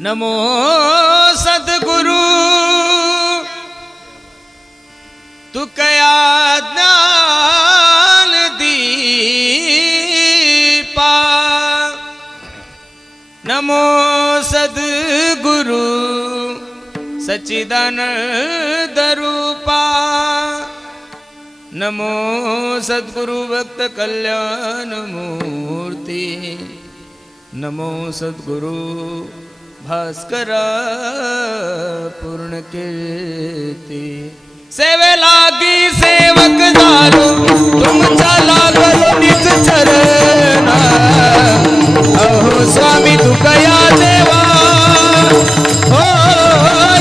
नमो सद्गुरु तू कया ज्ञान दीपा। नमो सद्गुरु सच्चिदानंद रूपा। नमो सद्गुरु भक्त कल्याण मूर्ति। नमो सद्गुरु भास्करा पूर्ण कीर्ती। सेवे लागी सेवक झालो तुमच्या लागलो निज चरण। अहो स्वामी तू कया देवा हो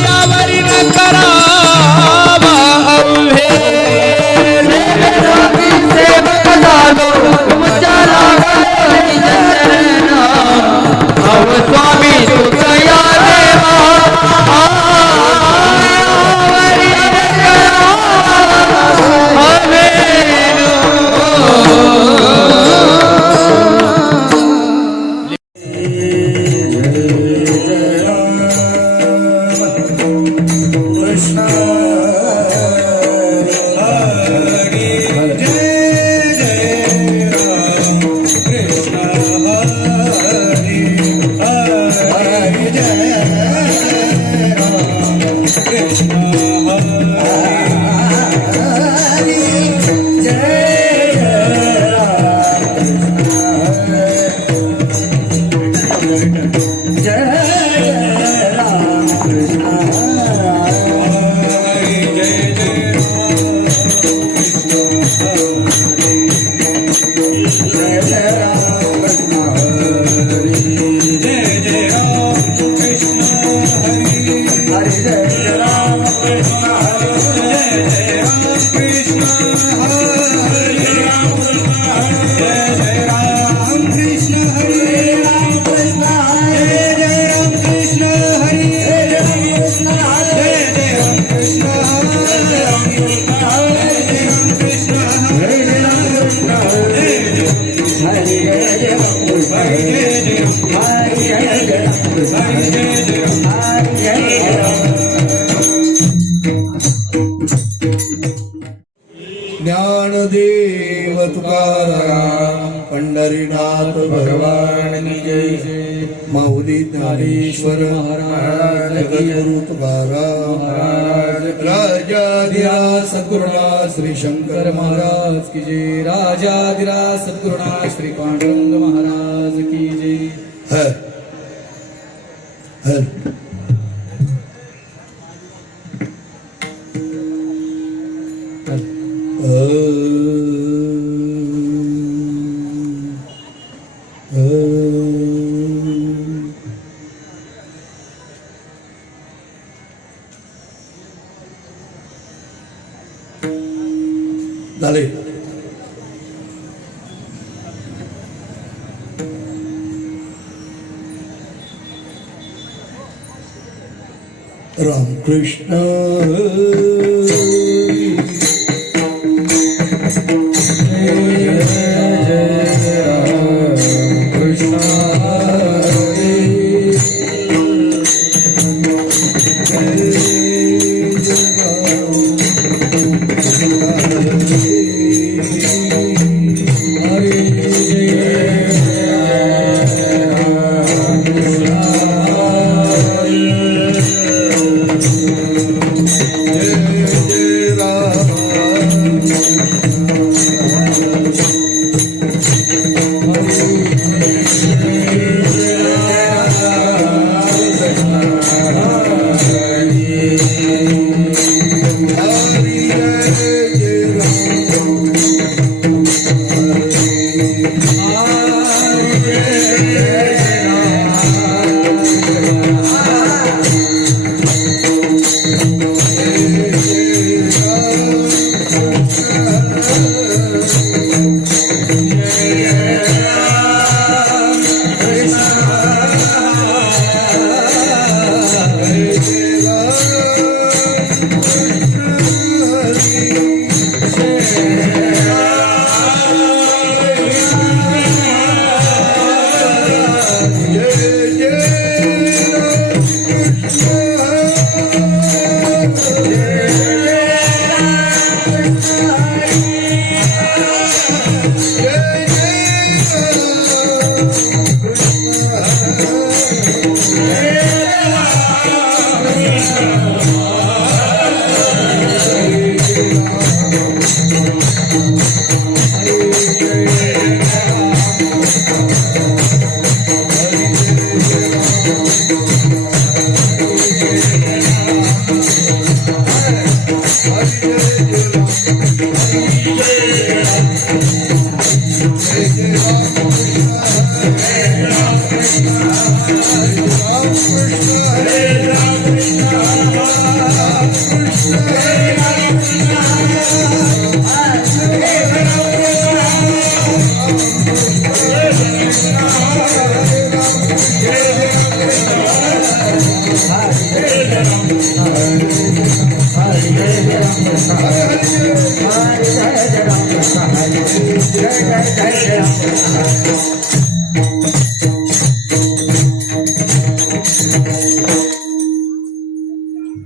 यावरी न करावा अवघे। सेवे लागी सेवक झालो तुमच्या लागलो निज चरण। अहो स्वामी तू कया देवा ज्ञानदेव तुकाराम पंढरीनाथ भगवान की जय। माऊली ज्ञानेश्वर महाराज गुरु तुकाराम महाराज। राजाधिराज सद्गुरुनाथ श्री शंकर महाराज की जय। राजाधिराज सद्गुरुनाथ श्री पांडुरंग महाराज की जय। है झाले। रामकृष्ण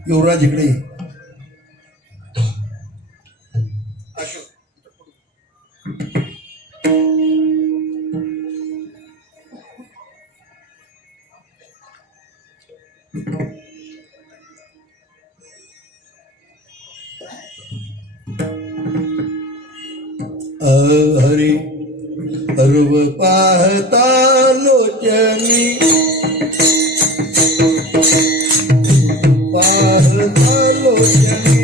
युवराज इकडे ये. हरी सर्व पाहता लोचनी पाहता लोचनी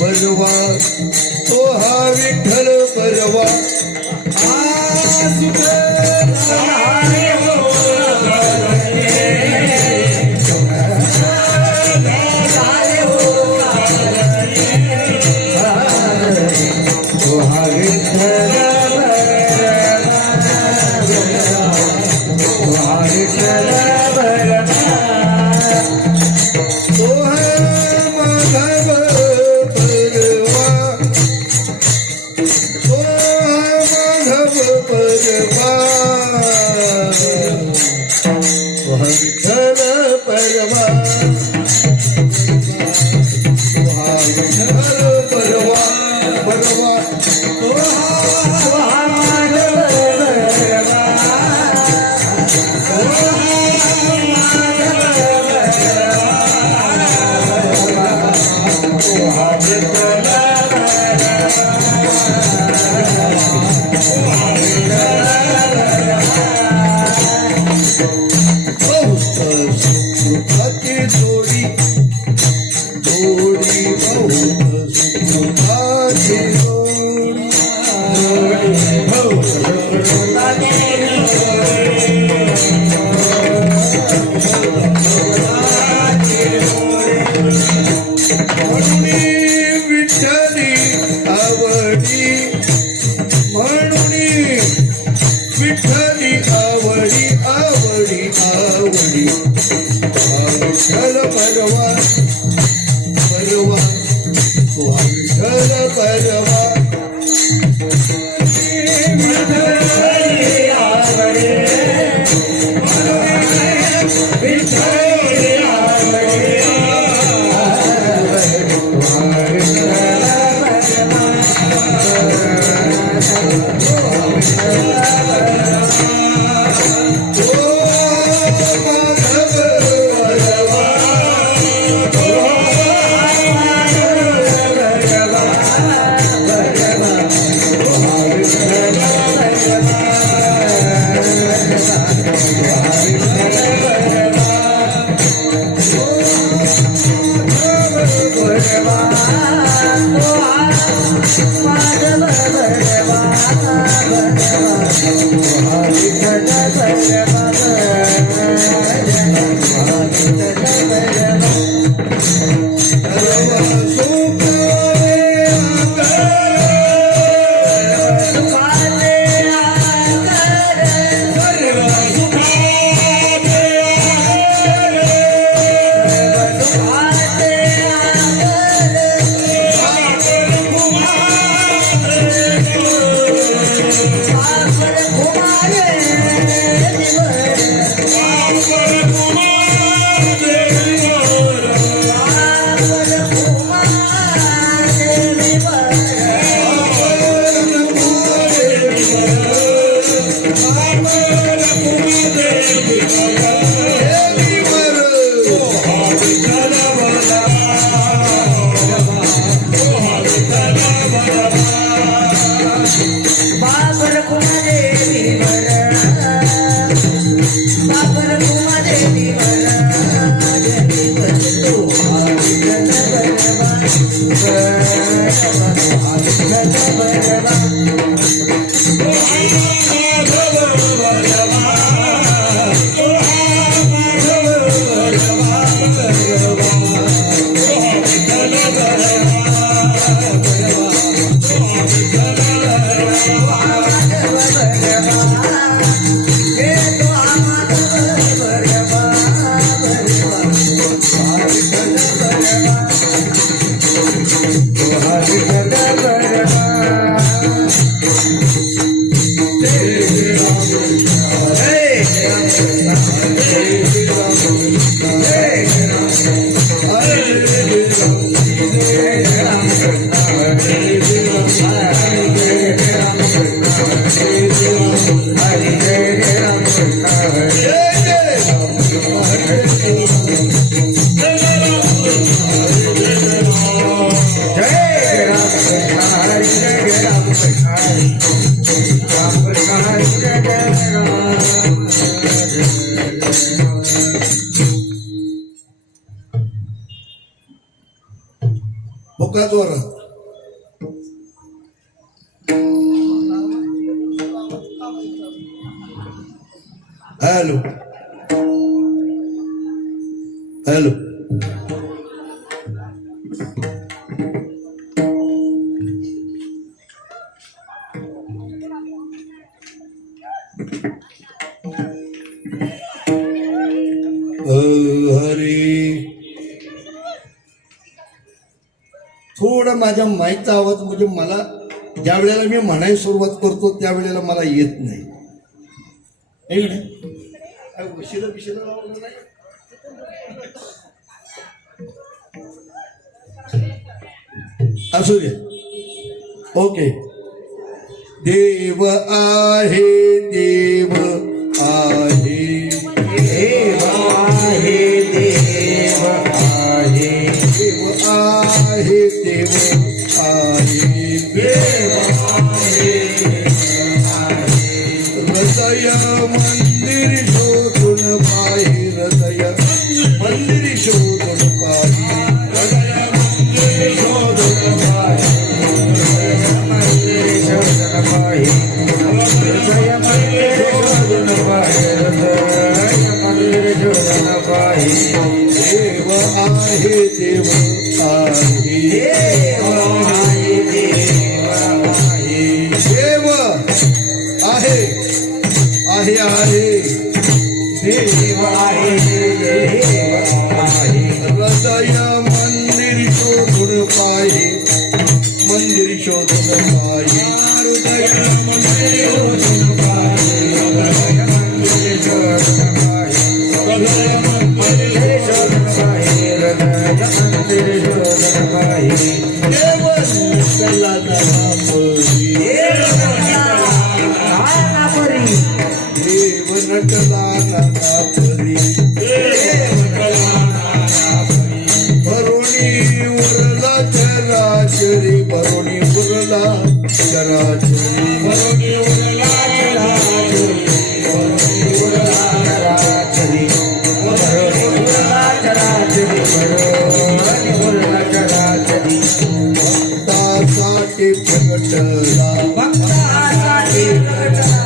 परवा तो हा विठ्ठल परवा भोका जोरात हॅलो हॅलो हरी थोडं माझ्या माईचा आवाज म्हणजे मला ज्या वेळेला मी म्हणायला सुरुवात करतो त्यावेळेला मला येत नाही वशिला बिशिला लावलं नाही. असू दे ओके देव आहे देव आहे देव आहे देव आहे देव आहे देव आहे देव हृदय मंदिर शोधून पाहि हृदय मंदिर शोधून पाहि हृदय मंदिर शोधून पाहि हृदय मंदिर शोधून पाहि देव आहे देव आहे देव आहे देव आहे आहे आहे देव आहे देव आहे हृदय मंदिर शोधून पाहि मंदिर शोधून पाहि हृदय मंदिर शोधून पाहि हृदय मंदिर शोधून पाहि हृदय मंदिर शोधून पाहि हृदय मंदिर शोधून पाहि देव निकला नापरी देव नटला नापरी भरुणी उरला चराचरी भरुणी उरला चराचरी भरुणी उरला चराचरी भरुणी उरला चराचरी भरुणी उरला चराचरी भरुणी उरला चराचरी भक्तासाठी प्रगटला भक्तासाठी प्रगटला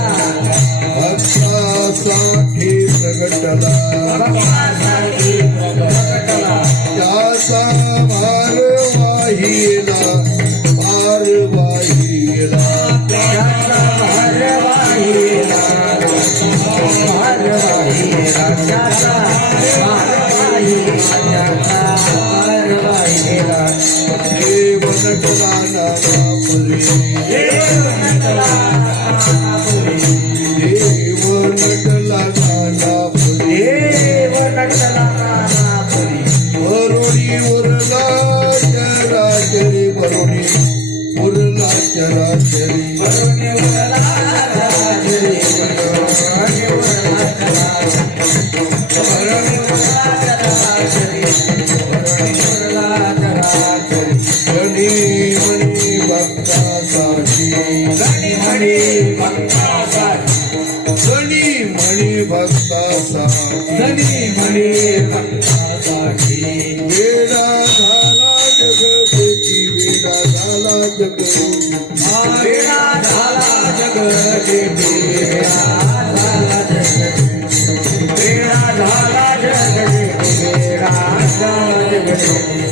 भक्तासाठी प्रगटला भक्तासाठी प्रगटला त्याचा भार वाहिला भार वाहिला त्याचा भार वाहिला भार वाहिला त्याचा भार वाहिला भार वाहिला देव नटला नापरी देव नटला नापरी देव नटला नापरी देव नटला नापरी भरुणी उरला चराचरी भरुणी उरला चराचरी भरुणी उरला चराचरी भरुणी उरला चराचरी भरुणी उरला चराचरी धनी मनी भक्ता भक्तासाठी गणी म्हणी भक्तासाठी गणी म्हणी भक्तासाठी गणी म्हणी भक्तासाठी वेडा झाला जगदेची वेडा झाला जगदेची वेळा झाला जगदेवी वेळा झाला जगदेवी वेळा झाला जगदेवी वेळा झाला जगदेवी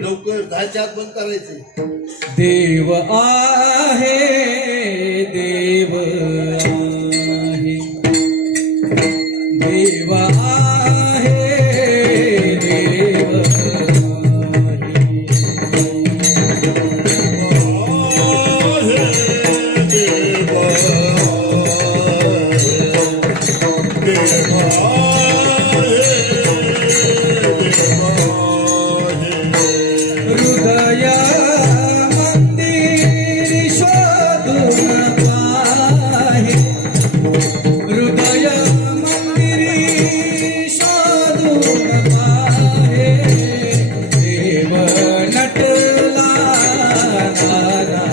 लवकर 10च्या आत बंद करायचे. देव आहे देव आहे देव आहे देव हृदय मंदिर शोधून पाहे हृदय मंदिर शोधून पाहे देव नटला नारा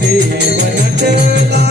देव नटला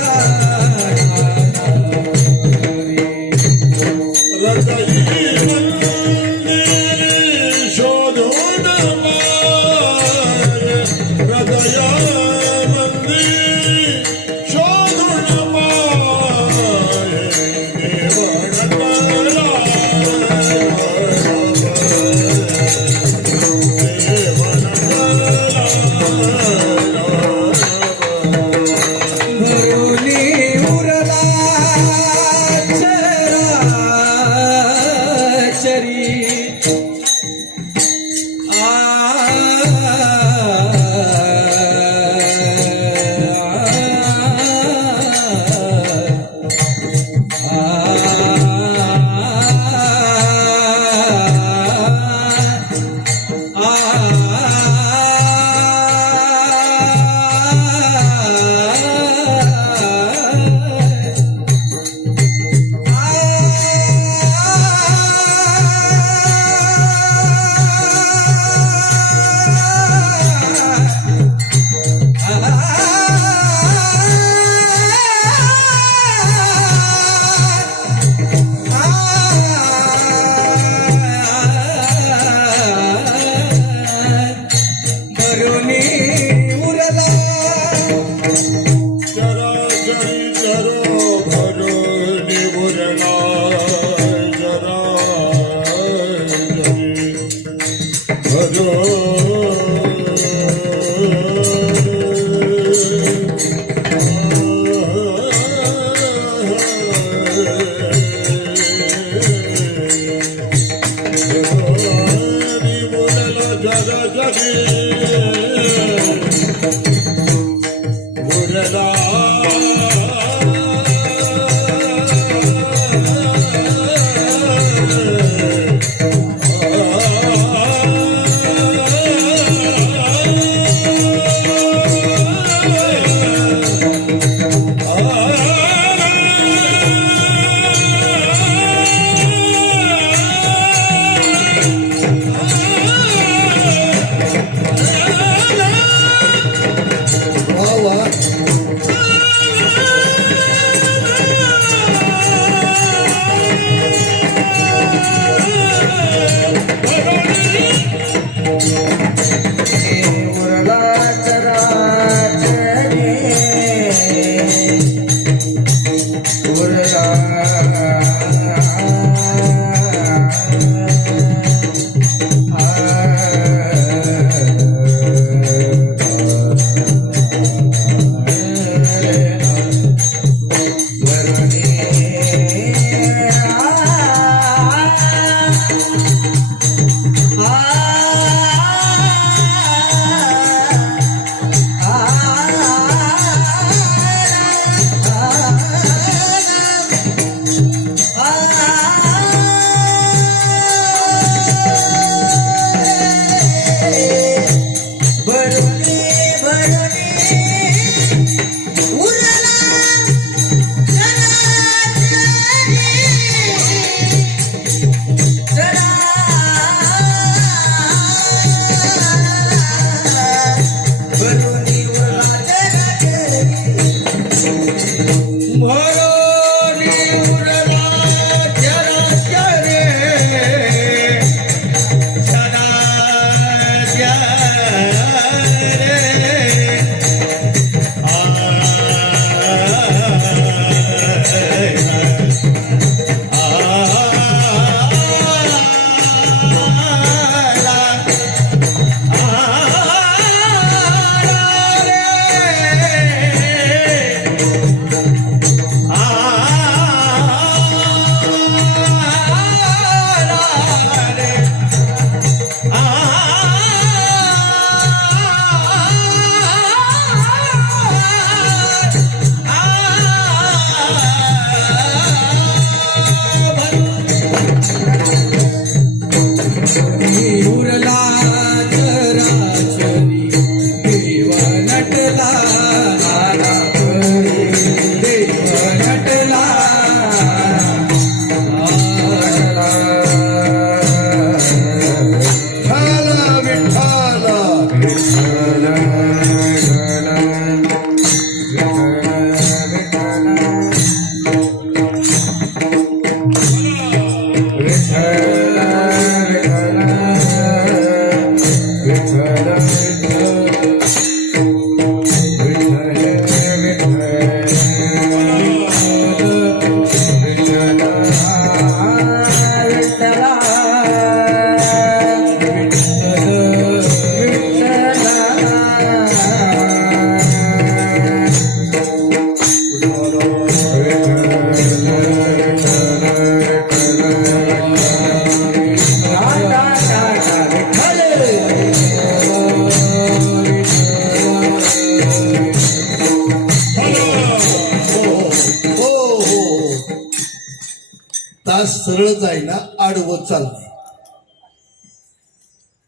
सरळ जाईना आडवं चाललंय.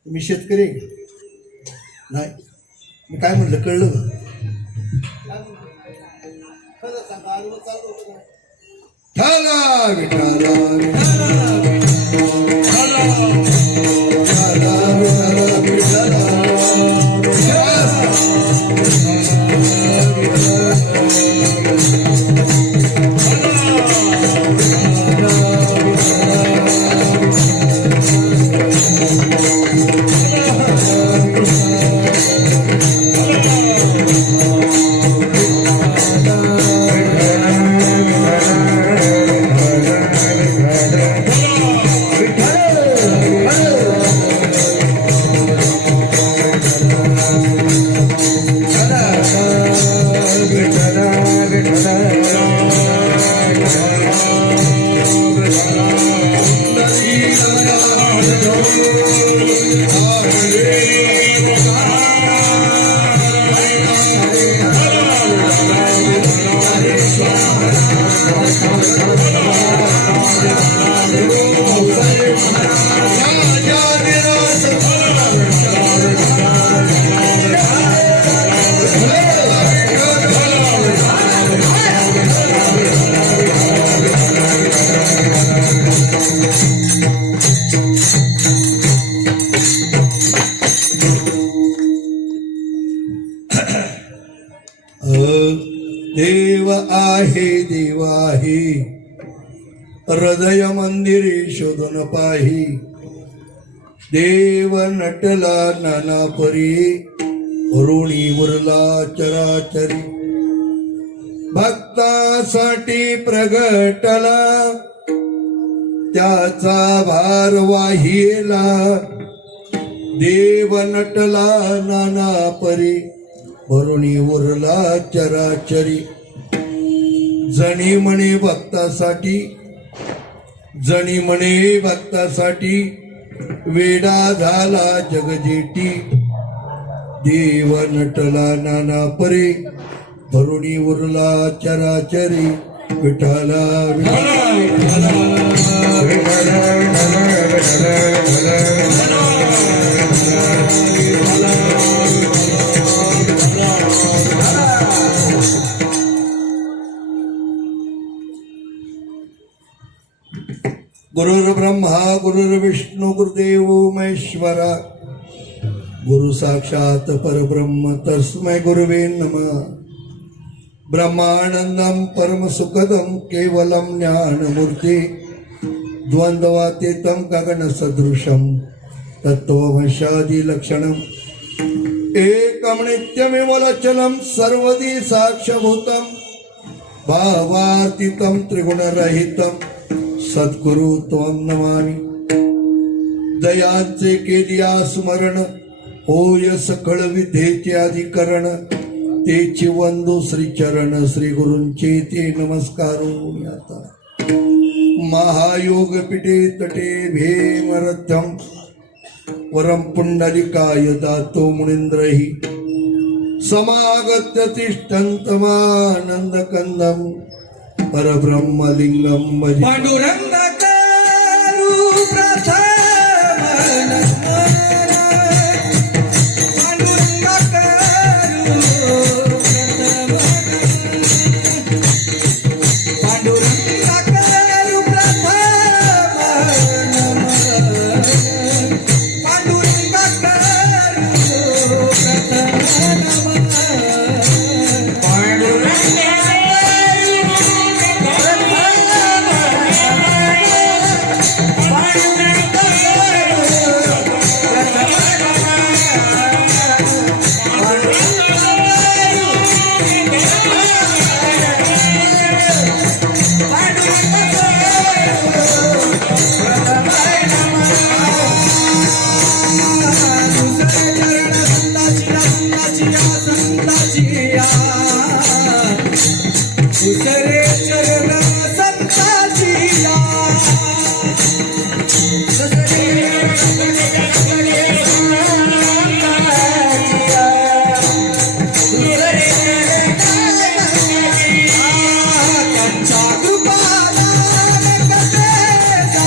तुम्ही शेतकरी आहे का? नाही. मी काय म्हटलं कळलं का? खरं सांगा, आडवं चाललं होतं का? ठाला विठाला विठाला विठाला विठाला देव आहे देव आहे हृदय मंदिरे शोधन पाही. देव नटला नाना परी ऋणी उरला चराचरी. भक्तासाठी प्रगटला त्याचा भार वाहिला. देव नटला नाना परी भरुणी उरला चराचरी. जणी म्हणे भक्तासाठी जणी म्हणे भक्तासाठी वेडा झाला जगजेटी. देव नटला नाना परी भरुणी उरला चराचरी. विठाला विठाला विठाला गुरुर्ब्रह्मा गुरुर्विष्णू गुरुदेव महेश्वरा. गुरु साक्षात परब्रह्म तस्मै गुरुवे नमः. ब्रह्मानंदम परम सुखदम केवलम ज्ञानमूर्ती. द्वंद्वातीतं गगन सदृशम तत्वमशादी लक्षणम. एकम नित्यमेवलचलम सर्वदी साक्षभूतम. भावातीतं त्रिगुणरहितं सद्गुरु त्वं नमामि. दयांचे केलिया स्मरण होय सकळ विद्येचे अधिकरण. तेची वंदू श्री चरण श्री गुरूंचे ते नमस्कार. आता महायोग पीठे तटे भेमरथम वरम पुंडलिकाय दातो मुनींद्रहि. समागत्य तिष्ठन्तमानंद कंदम परब्रह्मलिंगम भजे. पांडुरंग करू प्रथम नमन. पांडुरंग करू प्रथम नमन. पांडुरंग करू प्रथम नमन. पांडुरंग करू प्रथम नमन. उसरे चरण संताजिया. कंचा कृपाला कसे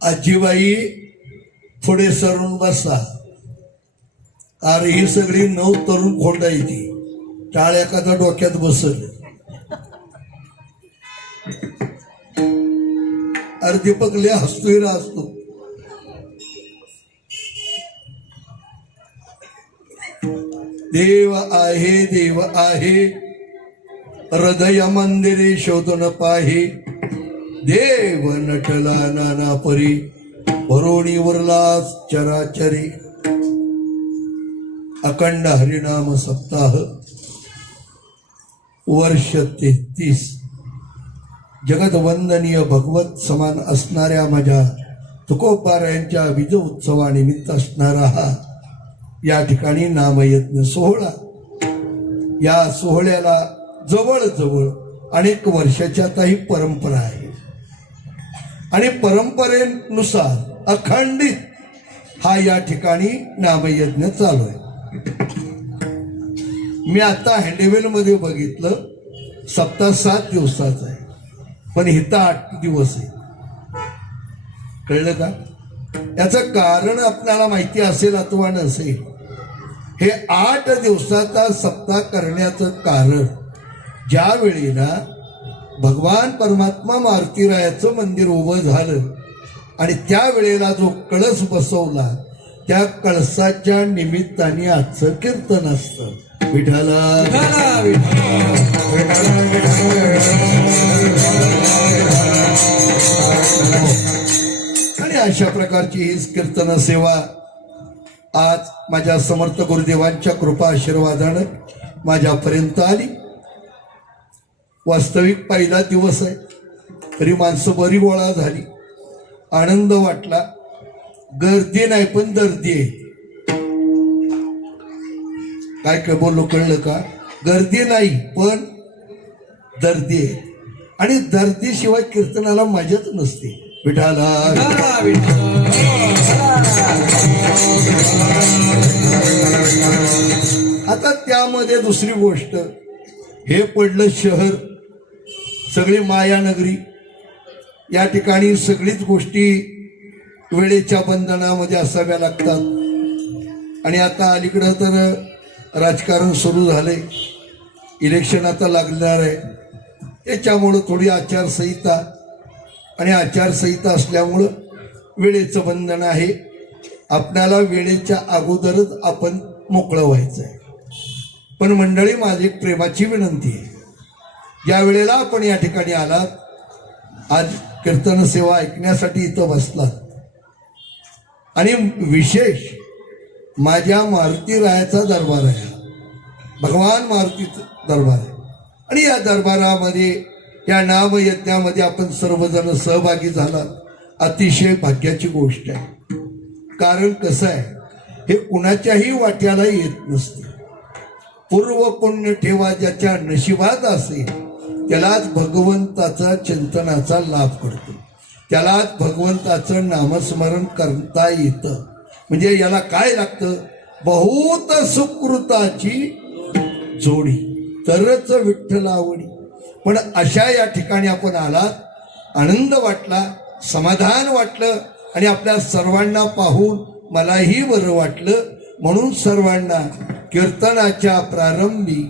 आजीबाई पुढे सरून बसा. अरे ही सगळी 9 तरुण खोंडा येते, टाळ एखादा डोक्यात बसल. अरे दीपक लय हसतोय रा असतो. देव आहे देव आहे, हृदय मंदिरे शोधन पाहे. देव नटला नाना परी, भरोणी वरलास चराचरी. अखंड हरिनाम सप्ताह वर्ष 33. जगत वंदनीय भगवत समान असणाऱ्या माझ्या तुकोबारायांच्या विज उत्सवानिमित्त असणारा हा या ठिकाणी नामयज्ञ सोहळा. या सोहळ्याला जवळजवळ अनेक वर्षाच्या काही परंपरा आहे आणि परंपरेनुसार अखंडित हा या ठिकाणी नामयज्ञ चालू आहे. मी आता हँडेवेल मध्ये बघितलं, सप्ताह 7 दिवसाचा आहे, पण इथं 8 दिवस आहे. कळलं का? याचं कारण आपल्याला माहिती असेल अथवा नसेल. हे 8 दिवसाचा सप्ताह करण्याचं कारण, ज्या वेळेला भगवान परमात्मा मारुतीरायाचं मंदिर उभं झालं आणि त्यावेळेला जो कळस बसवला, त्या कळसाच्या निमित्ताने आजचं कीर्तन असतं. विठाला आणि अशा प्रकारची ही कीर्तन सेवा आज माझ्या समर्थ गुरुदेवांच्या कृपा आशीर्वादानं माझ्यापर्यंत आली. वास्तविक पहिला दिवस आहे, तरी माणसं बरी गोळा झाली, आनंद वाटला. गर्दी नाही पण दर्दी आहे. काय काय बोललो कळलं का? गर्दी नाही पण दर्दी आहे, आणि दर्दीशिवाय कीर्तनाला मजाच नसते. विठाला आता त्यामध्ये दुसरी गोष्ट, हे पडलं शहर, सगळी मायानगरी. या ठिकाणी सगळीच गोष्टी वेळेच्या बंधनामध्ये असाव्या लागतात. आणि आता अलीकडं तर राजकारण सुरू झालंय, इलेक्शन आता लागणार आहे, त्याच्यामुळं थोडी आचारसंहिता, आणि आचारसंहिता असल्यामुळं वेळेचं बंधन आहे. आपल्याला वेळेच्या अगोदरच आपण मोकळं व्हायचं आहे. पण मंडळी, माझी एक प्रेमाची विनंती आहे, ज्या वेळेला आपण या ठिकाणी आलात, आज कीर्तन सेवा ऐकण्यासाठी इथं बसलात, आणि विशेष माझ्या मारुतीरायाचा दरबार आहे, भगवान मारुतीचा दरबार आहे, आणि या दरबारामध्ये या नामयज्ञामध्ये आपण सर्वजण सहभागी झालात, अतिशय भाग्याची गोष्ट आहे. कारण कसं आहे, हे कुणाच्याही वाट्याला येत नसते. पूर्व पुण्य ठेवा ज्याच्या नशिबात असेल, त्यालाच भगवंताचा चिंतनाचा लाभ पडतो, त्यालाच भगवंताचं नामस्मरण करता येतं. म्हणजे याला काय लागतं? बहुत सुकृताची जोडी, तरच विठ्ठल आवडी. पण अशा या ठिकाणी आपण आलात, आनंद वाटला, समाधान वाटलं, आणि आपल्या सर्वांना पाहून मलाही बरं वाटलं. म्हणून सर्वांना कीर्तनाच्या प्रारंभी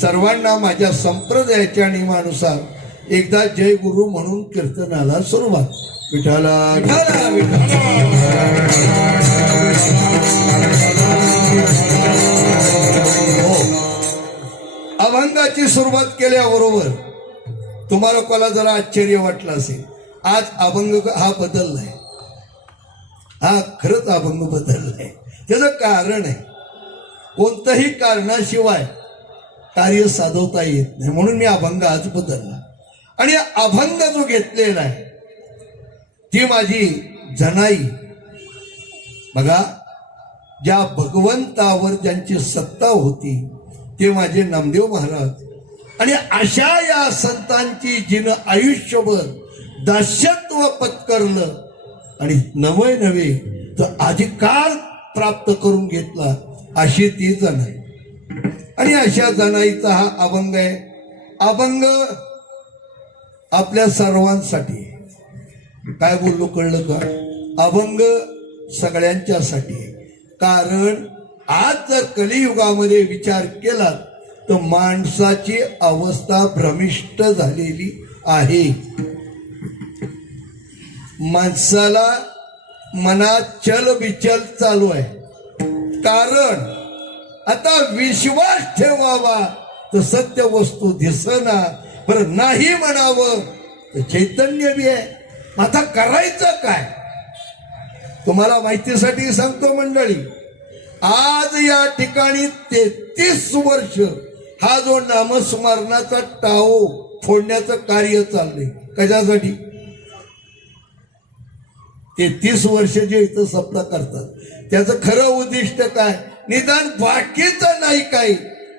सर्वांना माझ्या संप्रदायाच्या नियमानुसार एकदा जय गुरु म्हणून कीर्तनाला सुरुवात. विठाला अभंगाची सुरुवात केल्याबरोबर तुम्हाला कोणाला जरा आश्चर्य वाटलं असेल. आज अभंग हा बदललाय, हा खरंच अभंग बदललाय. त्याचं कारण आहे, कोणतंही कारणाशिवाय कार्य साधवता येत नाही, म्हणून मी अभंग आज बदलला. आणि अभंग जो घेतलेला आहे ती माझी जनाई. बघा, ज्या भगवंतावर ज्यांची सत्ता होती ते माझे नामदेव महाराज. आणि अशा या संतांची जिनं आयुष्यभर दास्यत्व पत्करलं आणि नवे नवे तर अधिकार प्राप्त करून घेतला, अशी ती जनाई. आणि अशा जनाईचा हा अभंग आहे. अभंग आपल्या सर्वांसाठी. काय बोललो कळलं का? अभंग सगळ्यांच्यासाठी आहे. कारण आज जर कलियुगामध्ये विचार केला तर माणसाची अवस्था भ्रमिष्ट झालेली आहे. माणसाला मनात चल विचल चालू आहे. कारण आता विश्वास ठेवावा तर सत्य वस्तू दिसना, पर नाही म्हणावं तर चैतन्य बी आहे. आता करायचं काय? तुम्हाला माहितीसाठी सांगतो मंडळी, आज या ठिकाणी 33 वर्ष हा जो नामस्मरणाचा टाओ फोडण्याचं कार्य चाललंय. कशासाठी? 33 वर्ष जे इथं सप्ताह करतात त्याचं खरं उद्दिष्ट काय? निदान बाकीचं नाही काही,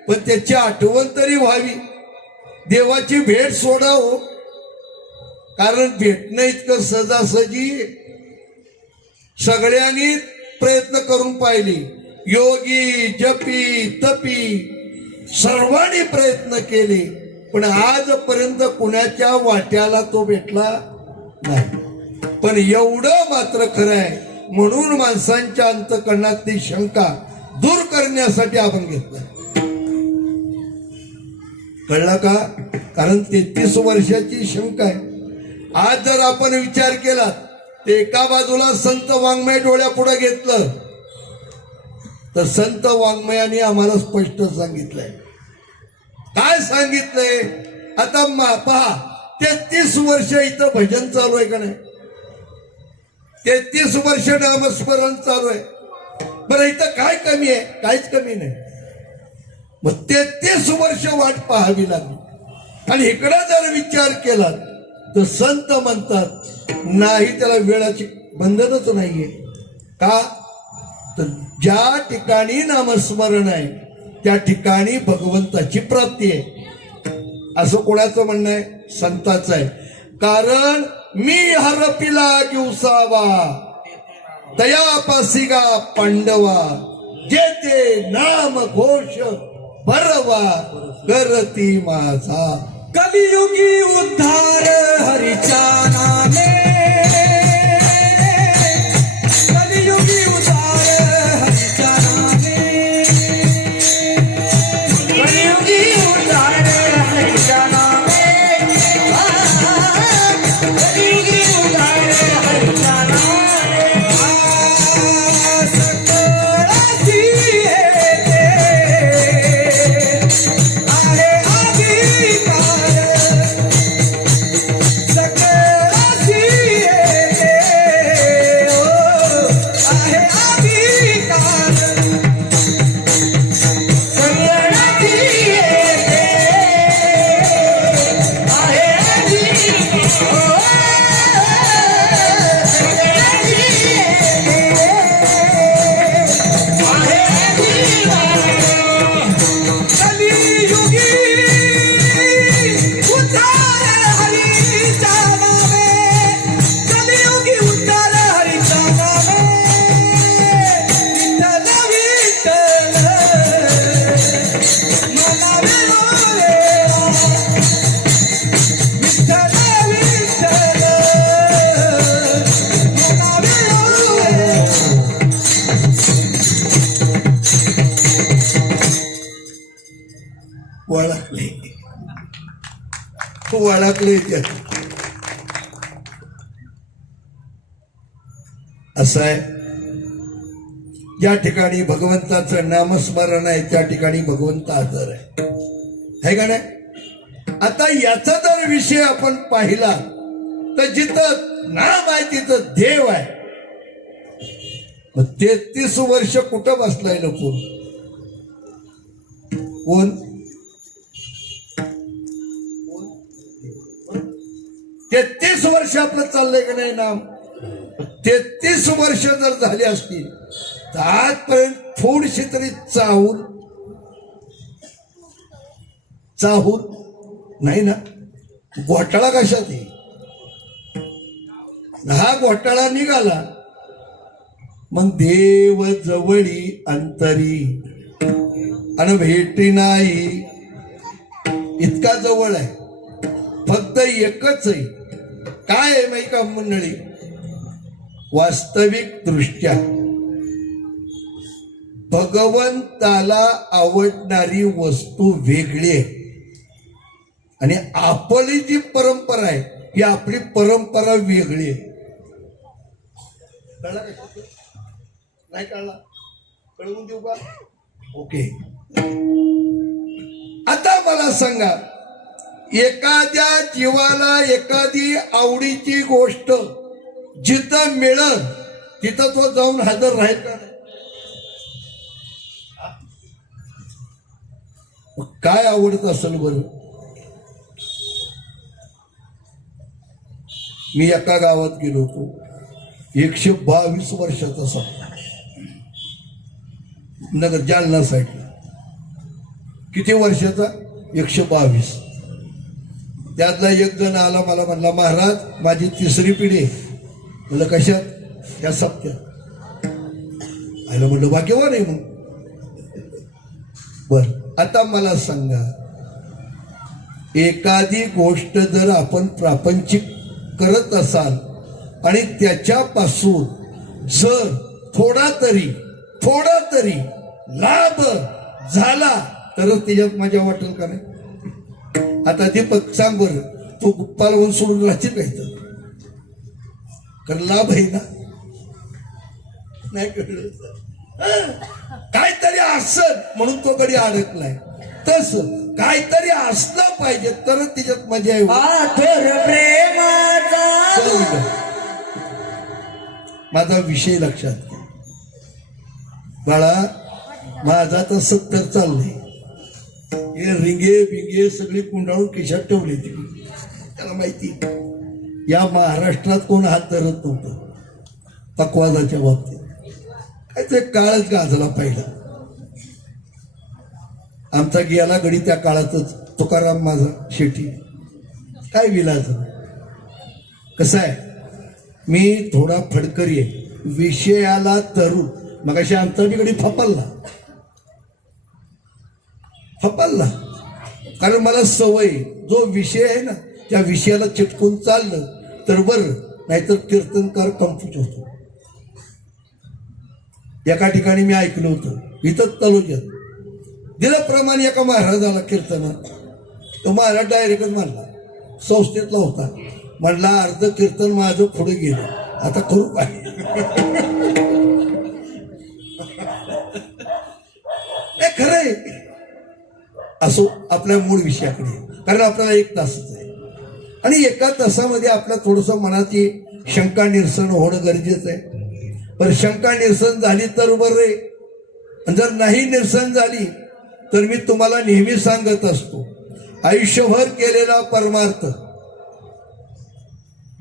पण त्याची आठवण तरी व्हावी. देवाची भेट सोडावं. कारण भेटणं इतकं सहजासहजी सगळ्यांनी प्रयत्न करून पाहिले. योगी जपी तपी सर्वांनी प्रयत्न केले, पण आजपर्यंत कुणाच्या वाट्याला तो भेटला नाही. पण एवढं मात्र खरं आहे, म्हणून माणसांच्या अंतःकरणातली शंका दूर करण्यासाठी आपण घेतलं. कळलं का? कारण 33 वर्षाची शंका आहे. आज जर आपण विचार केला तर एका बाजूला संत वाङ्मय डोळ्यापुढे घेतलं तर संत वाङ्मयाने आम्हाला स्पष्ट सांगितलंय. काय सांगितलंय? आता पहा, 33 वर्ष इथं भजन चालू आहे का नाही? 33 वर्ष नामस्मरण चालू आहे. बरं, इथं काय कमी आहे? काहीच कमी नाही. मग 33 वर्ष वाट पाहावी लागली. आणि इकडं जर विचार केला तर संत म्हणतात नाही, त्याला वेळाची बंधनच नाहीये. का? तर ज्या ठिकाणी नामस्मरण आहे त्या ठिकाणी भगवंताची प्राप्ती आहे, असं कोणाचं म्हणणं आहे? संताचं आहे. कारण मी हरपिला दिवसावा दयापासिगा पांडवा, जेते नाम घोष परवा करती माझा. कलियुगी उद्धार हरीच्या नामे, कलियुगी उद्धार हरीच्या नामे, कलियुगी उद्धार हरीच्या नामे, कलियुगी उद्धार हरीच्या नामे. सकळाची हे आहे अधिकार, सकळाची आहे अधिकार, सकळाची आहे कलियुगी उद्धार हरीच्या नामे, कलियुगी उद्धार हरीच्या नामे. विठ्ठल विठ्ठल म्हणावे लोलेला, विठ्ठल विठ्ठल म्हणावे लोलेला. वळखले वळखले त्यात. असं आहे, ज्या ठिकाणी भगवंताचं नामस्मरण आहे त्या ठिकाणी भगवंत हजर आहे का नाही? आता याचा जर विषय आपण पाहिला तर जिथं नाम आहे तिथं देव आहे. मग 33 वर्ष कुठं बसलाय लपून? कोण? 33 वर्ष आपलं चाललंय का नाही नाम. 33 वर्ष जर झाली असतील तर आजपर्यंत थोडीशी तरी चाहूल नाही ना. घोटाळा कशात आहे. हा घोटाळा निघाला मग देव जवळी अंतरी आणि भेटी नाही इतका जवळ आहे. फक्त एकच आहे. काय आहे माहिती का मंडळी. वास्तविक दृष्ट्या भगवंताला आवडणारी वस्तू वेगळी आहे आणि आपली जी परंपरा आहे ही आपली परंपरा वेगळी आहे. कळला का? नाही कळला? कळवून देऊ का? ओके. आता मला सांगा, एखाद्या जीवाला एखादी आवडीची गोष्ट जिथं मिळत तिथं तो जाऊन हजर राहील का? काय आवडत असेल बरं. मी एका गावात गेलो होतो. 122 वर्षाचा सप्ताह नगर जालना साईडला. किती वर्षाचा? 122. त्यातला एक जण आला मला म्हणला, महाराज माझी 3री पिढी आहे. म्हणलं कशात? त्या सप्त्यात. आयला म्हणलं भाग्यवान आहे मग. बर आता मला सांगा, एखादी गोष्ट जर आपण प्रापंचिक करत असाल आणि त्याच्यापासून जर थोडा तरी लाभ झाला तरच त्याच्यात मजा वाटेल का नाही. आता दीपक सांग बरं, तू पालवून सोडून राहतील का इथं? कारण लाभ आहे ना. नाही कळलं. काहीतरी असत म्हणून तो कधी अडकलाय. तस काहीतरी असलं पाहिजे तरच त्याच्यात मजा आहे. माझा विषय लक्षात घ्या बाळा. माझा तर 70 चाललंय. हे रिंगे बिंगे सगळी कुंडाळून खिशात ठेवले. त्याला माहिती या महाराष्ट्रात कोण हात धरत नव्हतं पक्वादाच्या बाबतीत. काय ते काळच गाजला पाहिला. आमचा गेला गडी त्या काळातच तुकाराम माझा शेठी. काय विलाज. कसं आहे, मी थोडा फडकरी आहे. विषयाला धरून मग अशी आमचा गडी फपलला कारण मला सवय, जो विषय आहे ना त्या विषयाला चिटकून चाललं तर बरं, नाहीतर कीर्तनकार कन्फ्यूज होतो. एका ठिकाणी मी ऐकलं होतं इथंच तलोज्यात दिल्याप्रमाणे एका महाराजाला कीर्तनात तो महाराज डायरेक्टच म्हणला, संस्थेतला होता, म्हणला अर्ध कीर्तन माझं पुढे गेलं, आता करू काय. खरंय. असो आपल्या मूळ विषयाकडे, कारण आपल्याला 1 तासच आहे आणि 1 तासामध्ये आपल्या थोडंसं मनाची शंका निरसन होणं गरजेचं आहे. पण शंका निरसन झाली तर बरं आहे. जर नाही निरसन झाली तर मी तुम्हाला नेहमी सांगत असतो, आयुष्यभर केलेला परमार्थ,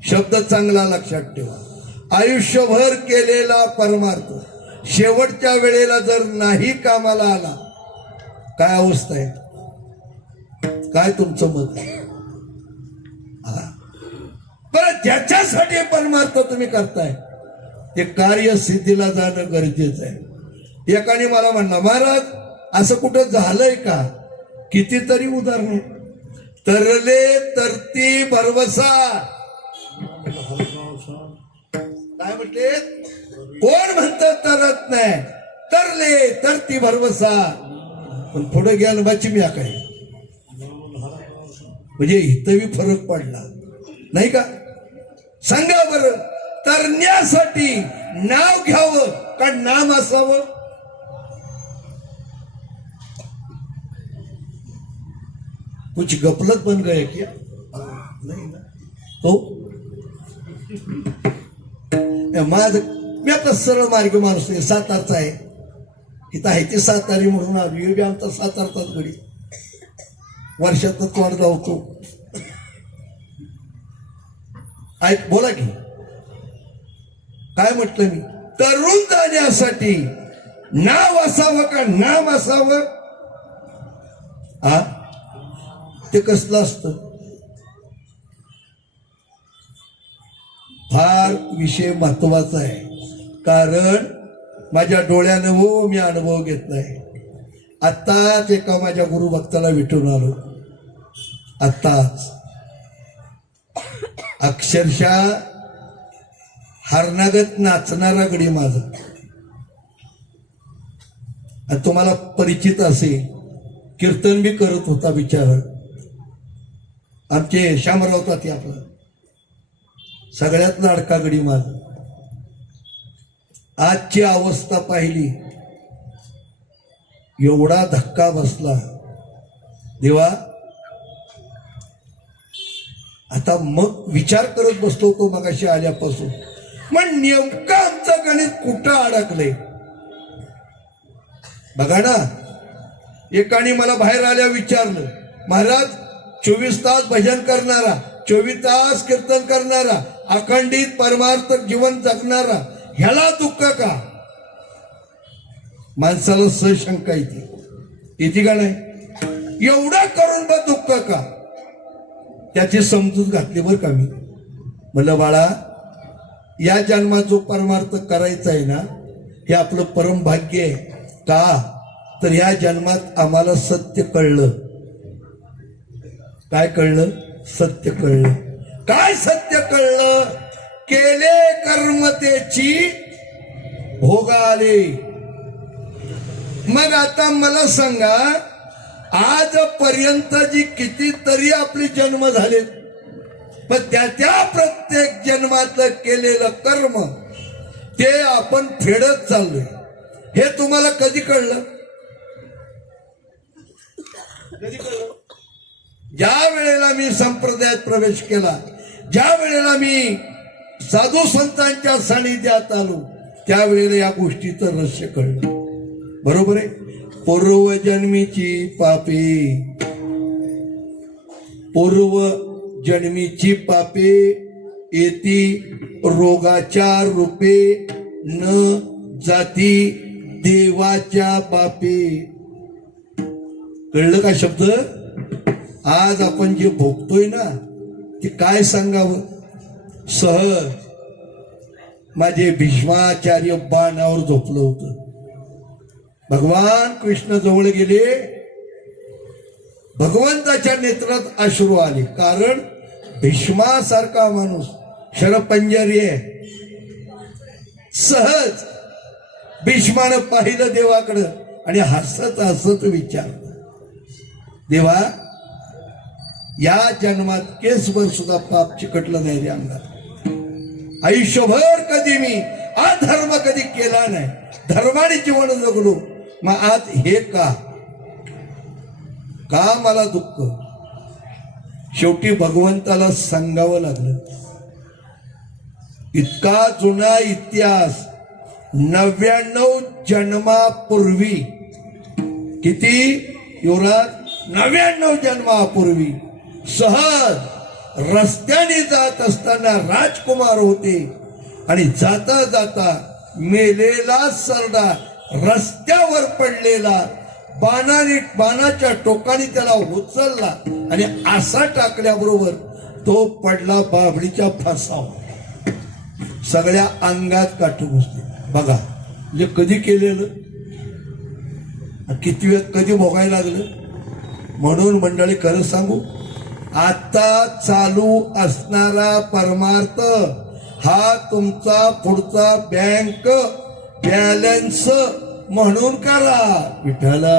शब्द चांगला लक्षात ठेवा, आयुष्यभर केलेला परमार्थ शेवटच्या वेळेला जर नाही कामाला आला, काय अवस्था आहे. काय तुमचं मत आहे? बरं, ज्याच्यासाठी परमार्थ तुम्ही करताय ते कार्यसिद्धीला जाणं गरजेचं आहे. एकाने मला म्हणलं, महाराज असं कुठं झालंय का? कितीतरी उदाहरण. तरले तरती भरवसा. काय म्हटले? कोण म्हणतं तरत नाही, तरले तरती भरवसा. पण पुढे गेलं बाचिम्या काय, म्हणजे इथंही फरक पडला नाही का? सांगा बरं, तरण्यासाठी नाव घ्यावं का नाम असावं? कुछ गफलत बन गए क्या? नहीं ना. तो माझ मी आता सरळ मार्ग माणूस आहे, सातारचा आहे. इथं आहे ते सातारी म्हणून आलो. बी आमचा सातारचाच गडी, वर्षातच तोंड जावतो. ऐक बोला की काय म्हटलं मी तरुण जाण्यासाठी नाव असावं का नाम असावं हा ते कसलं असतं फार विषय महत्वाचा आहे कारण माझ्या डोळ्यानं हो मी अनुभव घेतलाय आत्ताच एका माझ्या गुरुभक्ताला भेटून आलो आत्ताच अक्षरशः हरणागत नाचणारा गडी माझा आणि तुम्हाला परिचित असेल कीर्तन बी करत होता बिचारा आमचे श्यामराव तात्या आपला सगळ्यात लाडका गडी माझा आजची अवस्था पाहिली एवढा धक्का बसला देवा आता मग विचार करत बसलो तो मगाशी आल्यापासून मग नेमकं आमचं गणित कुठं अडकलंय बघा ना एकाने मला बाहेर आल्या विचारलं महाराज 24 तास भजन करणारा 24 तास कीर्तन करणारा अखंडित परमार्थ जीवन जगणारा ह्याला दुःख का माणसाला सशंका येते का नाही एवढा करून बा दुःख का त्याची समजूत घातली बरं का मी म्हणलं बाळा या जन्मात जो परमार्थ करायचा आहे ना हे आपलं परम भाग्य आहे का तर या जन्मात आम्हाला सत्य कळलं काय कळलं सत्य कळलं काय सत्य कळलं केले कर्म त्याची भोगाले मग आता मला सांगा आजपर्यंत जी कितीतरी आपले जन्म झालेत पण त्या प्रत्येक जन्मातलं केलेलं कर्म ते आपण फेडत चाललोय हे तुम्हाला कधी कळलं ज्या वेळेला मी संप्रदायात प्रवेश केला ज्या वेळेला मी साधू संतांच्या सानिध्यात आलो त्यावेळेला या गोष्टीचं रहस्य कळलं बरोबर आहे पूर्वजन्मीची पापे पूर्वजन्मीची पापे येती रोगाच्या रूपे न जाती देवाच्या पापे कळलं का शब्द आज आपण जे भोगतोय ना ते काय सांगावं सहज माझे भीष्माचार्य बाणावर झोपलं होतं भगवान कृष्ण जवळ गेले भगवंताच्या नेत्रात अश्रू आले कारण भीष्मासारखा माणूस शरपंजरी आहे सहज भीष्मानं पाहिलं देवाकडं आणि हसत हसत विचारलं देवा या जन्मात केसभर सुद्धा पाप चिकटलं नाही रे अंगात आयुष्यभर कधी मी अधर्म कधी केला नाही धर्माने जीवन जगलो मग आज हे का मला दुःख शेवटी भगवंताला सांगावं लागलं इतका जुना इतिहास 99 जन्मापूर्वी किती युवराज 99 जन्मापूर्वी सहज रस्त्याने जात असताना राजकुमार होते आणि जाता जाता मेलेला सरडा रस्त्यावर पडलेला बाणाच्या टोकाने त्याला उचलला आणि असा टाकल्याबरोबर तो पडला बाभळीच्या फासावर सगळ्या अंगात काठू घुसले बघा म्हणजे कधी केलेलं किती वेळ कधी भोगायला लागलं म्हणून मंडळी खरं सांगू आता चालू असणारा परमार्थ हा तुमचा पुढचा बँक बॅलन्स म्हणून करा विठ्ठला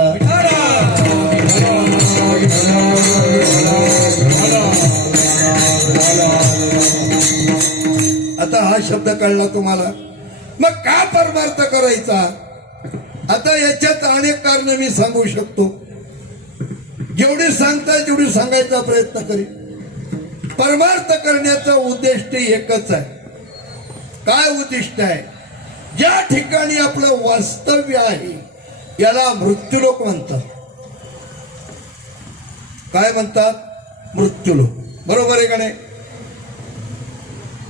आता हा शब्द कळला तुम्हाला मग का परमार्थ करायचा आता याच्यात अनेक कारण मी सांगू शकतो जेवढी सांगता तेवढी सांगायचा प्रयत्न करीन परमार्थ करण्याचा उद्दिष्ट एकच आहे काय उद्दिष्ट आहे ज्या ठिकाणी आपलं वास्तव्य आहे याला मृत्यूलोक म्हणतात काय म्हणतात मृत्यूलोक बरोबर आहे का नाही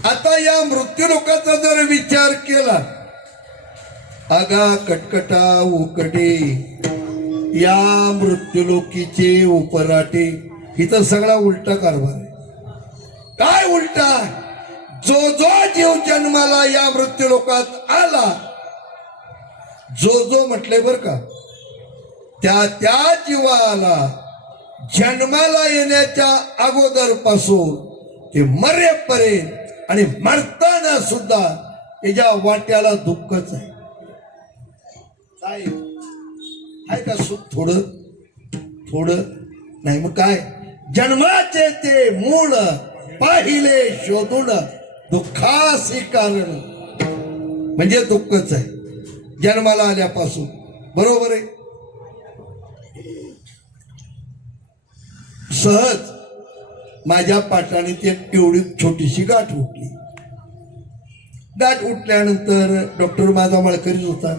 आता या मृत्यू लोकाचा जर विचार केला, आगा कटकटा उकटे या मृत्यूलोकीचे उपराटे, इथं सगळा उलटा कारभार आहे. काय उलटा? जो जो जीव जन्माला या मृत्यू लोकात आला, जो म्हटले बर का, त्या जीवाला जन्माला येण्याच्या अगोदर पासून ते मरेपर्यंत आणि मरताना सुद्धा त्याच्या वाट्याला दुःखच आहे. काय आहे का सुख? थोडं थोडं नाही. मग काय? जन्माचे ते मूळ पाहिले शोधून दुःखासी कारण, म्हणजे दुःखच आहे जन्माला आल्यापासून. बरोबर आहे. सहज माझ्या पाठाने ते एवढी छोटीशी गाठ उठली. गाठ उठल्यानंतर डॉक्टर माझा मळकरीच होता.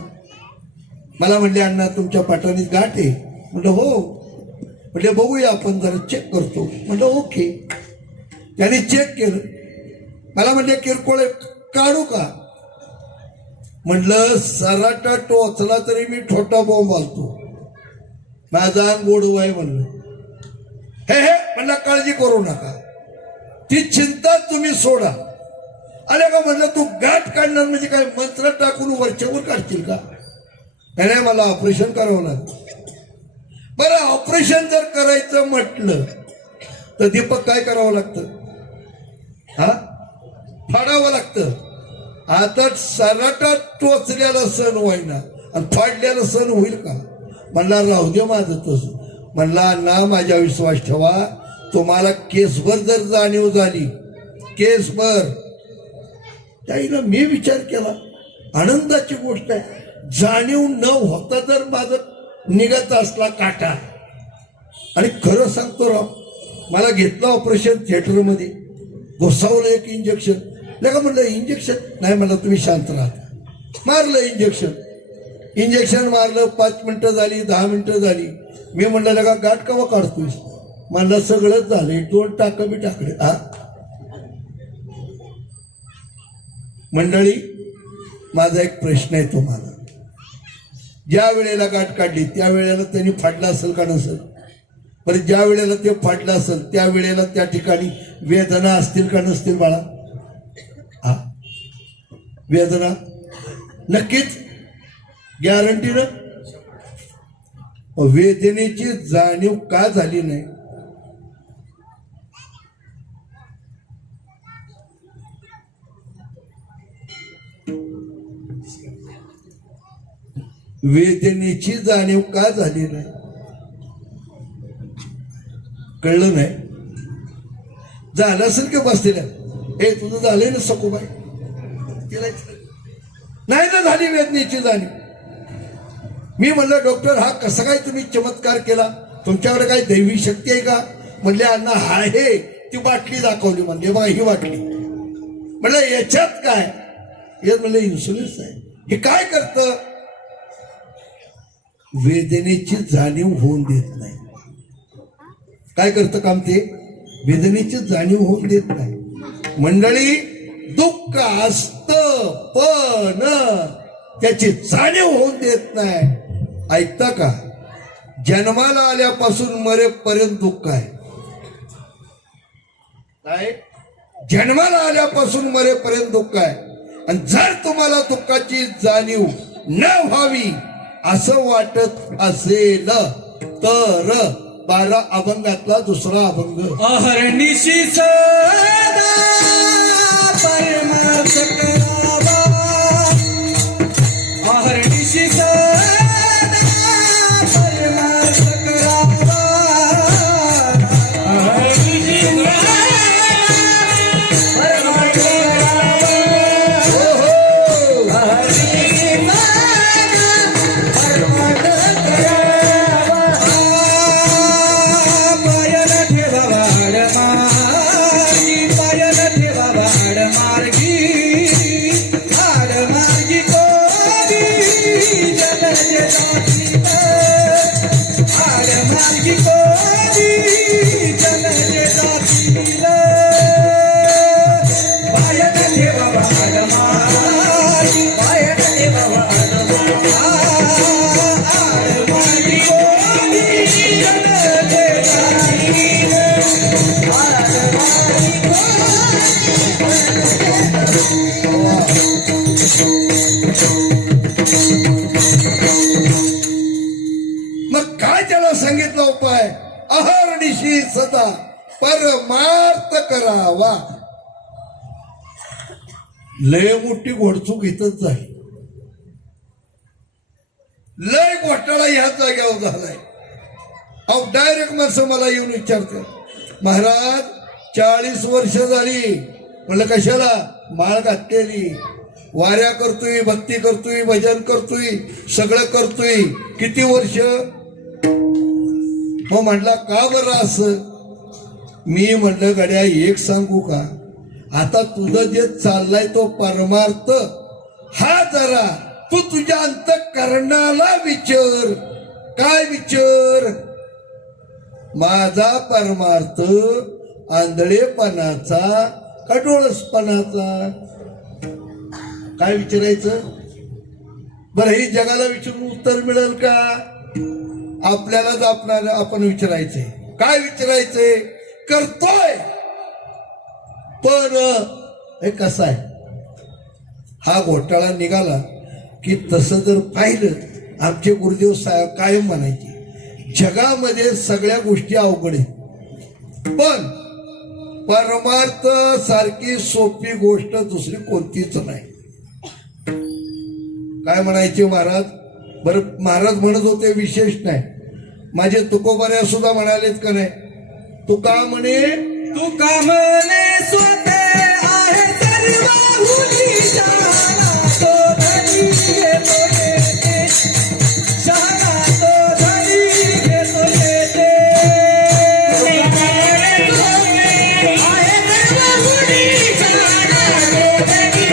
मला म्हणले, अण्णा तुमच्या पाठाने गाठ आहे? म्हटलं हो. म्हणजे बघूया आपण, जरा चेक करतो. म्हटलं ओके. त्याने चेक केलं. मला म्हणले किरकोळ काढू का? म्हटलं सराटा टोचला तरी मी छोटा बॉम्ब घालतो. माझा गोडवा आहे म्हणलं. हे म्हणलं काळजी करू नका, ती चिंता तुम्ही सोडा. आले का? म्हटलं तू गाठ काढणार म्हणजे काय मंत्र टाकून वरच्यावर काढतील का? नाही, मला ऑपरेशन करावं लागतं. बरं, ऑपरेशन जर करायचं म्हटलं तर दीपक काय करावं लागतं? हा, फाडावं लागतं. आता सराटा टोचल्याला सण होईना आणि फाडल्याला सण होईल का? म्हणला राहू दे माझं तसं. म्हणला ना, माझ्या विश्वास ठेवा, तुम्हाला केसभर जर जाणीव झाली, केसभर, त्याईनं मी विचार केला, आनंदाची गोष्ट आहे. जाणीव न होता जर माझं निघत असला काटा, आणि खरं सांगतो राव, मला घेतलं ऑपरेशन थिएटरमध्ये, घुसावलं एक इंजेक्शन. का म्हणलं इंजेक्शन नाही? म्हणलं तुम्ही शांत राहा. मारलं इंजेक्शन मारलं. 5 मिनिटं झाली, 10 मिनिटं झाली. मी म्हणलं लगा गाठ कवा काढतोयस? म्हणलं सगळंच झालंय, 2 टाकं बी टाकले. हा मंडळी, माझा एक प्रश्न आहे तुम्हाला. ज्या वेळेला गाठ काढली त्या वेळेला त्यांनी फाडला असेल का नसेल? पण ज्या वेळेला ते फाडलं असेल त्या वेळेला त्या ठिकाणी वेदना असतील का नसतील बाळा? हा, वेदना नक्कीच, गॅरंटीनं. वेदनेची जाणीव का झाली नाही? वेदनेची जाणीव का झाली नाही? कळलं नाही? झालं असेल की बसलेल्या, हे तुझं झालंय ना सखूबाई, नाही ना झाली वेदनेची जाणीव. मी म्हणलं डॉक्टर हा कसा काय तुम्ही चमत्कार केला? तुमच्याकडे काही दैवी शक्ती आहे का? म्हणले अण्णा आहे. ती बाटली दाखवली. म्हणजे बघा ही बाटली. म्हणलं याच्यात काय? यात म्हणलं इन्शुरन्स आहे. हे काय करतं? वेदनेची जाणीव होऊन देत नाही. काय करतं काम ते? वेदनेची जाणीव होऊन देत नाही. मंडळी, दुःख असतं पण त्याची जाणीव होऊन देत नाही. ऐकता का? जन्माला आल्यापासून मरेपर्यंत दुःख आहे. काय? जन्माला आल्यापासून मरेपर्यंत दुःख आहे. आणि जर तुम्हाला दुःखाची जाणीव न व्हावी असं वाटत असेल तर 12 अभंगातला दुसरा अभंग. अहर्निशी सदा परमार्थ करावा, अहर्निशी सदा परमार्थ करावा, अहर्निशी सदा परमार्थ करावा, अहर्निशी सदा परमार्थ करावा. पायल ठेवा वाडमार्गी, पायल ठेवा वाडमार्गी, वाडमार्गी कोरी जलज जाती, वाडमार्गी कोरी जलज जाती. पायल तोडीशी सदा परमार्थ करावा. लय मोठी घोडचूक इथंच आहे. लय घोटाळा ह्या जाग्यावर झालाय. अहो डायरेक्ट माणसं मला येऊन विचारतात, महाराज 40 वर्ष झाली. म्हणलं कशाला? माळ घातलेली, वाऱ्या करतोय, भक्ती करतोय, भजन करतोय, सगळं करतोय. किती वर्ष? मग म्हटला का बरं असं? मी म्हटलं गड्या एक सांगू का, आता तुझं जे चाललाय तो परमार्थ हा जरा तू तुझ्या अंतःकरणाला विचार. काय विचार? माझा परमार्थ आंधळेपणाचा का डोळसपणाचा? काय विचारायचं बरं? हे जगाला विचारून उत्तर मिळेल का? आपल्यालाच आपण विचारायचंय. काय विचारायचंय? करतोय पण हे कसं आहे? हा घोटाळा निघाला की तसं जर पाहिलं, आमचे गुरुदेव साहेब कायम म्हणायचे जगामध्ये सगळ्या गोष्टी अवघड आहेत, पण परमार्थ सारखी सोपी गोष्ट दुसरी कोणतीच नाही. काय म्हणायचे महाराज? बरं महाराज म्हणत होते विशेष नाही, माझे तुकोबाऱ्या सुद्धा म्हणालेत का नाही? तू का म्हणे? तू का म्हणे स्वतः आहे सर्वाहुनी शहाणा तो धनी घेतो येते, शहाणा तो धनी घेतो येते. आहे सर्वाहुनी शहाणा तो धनी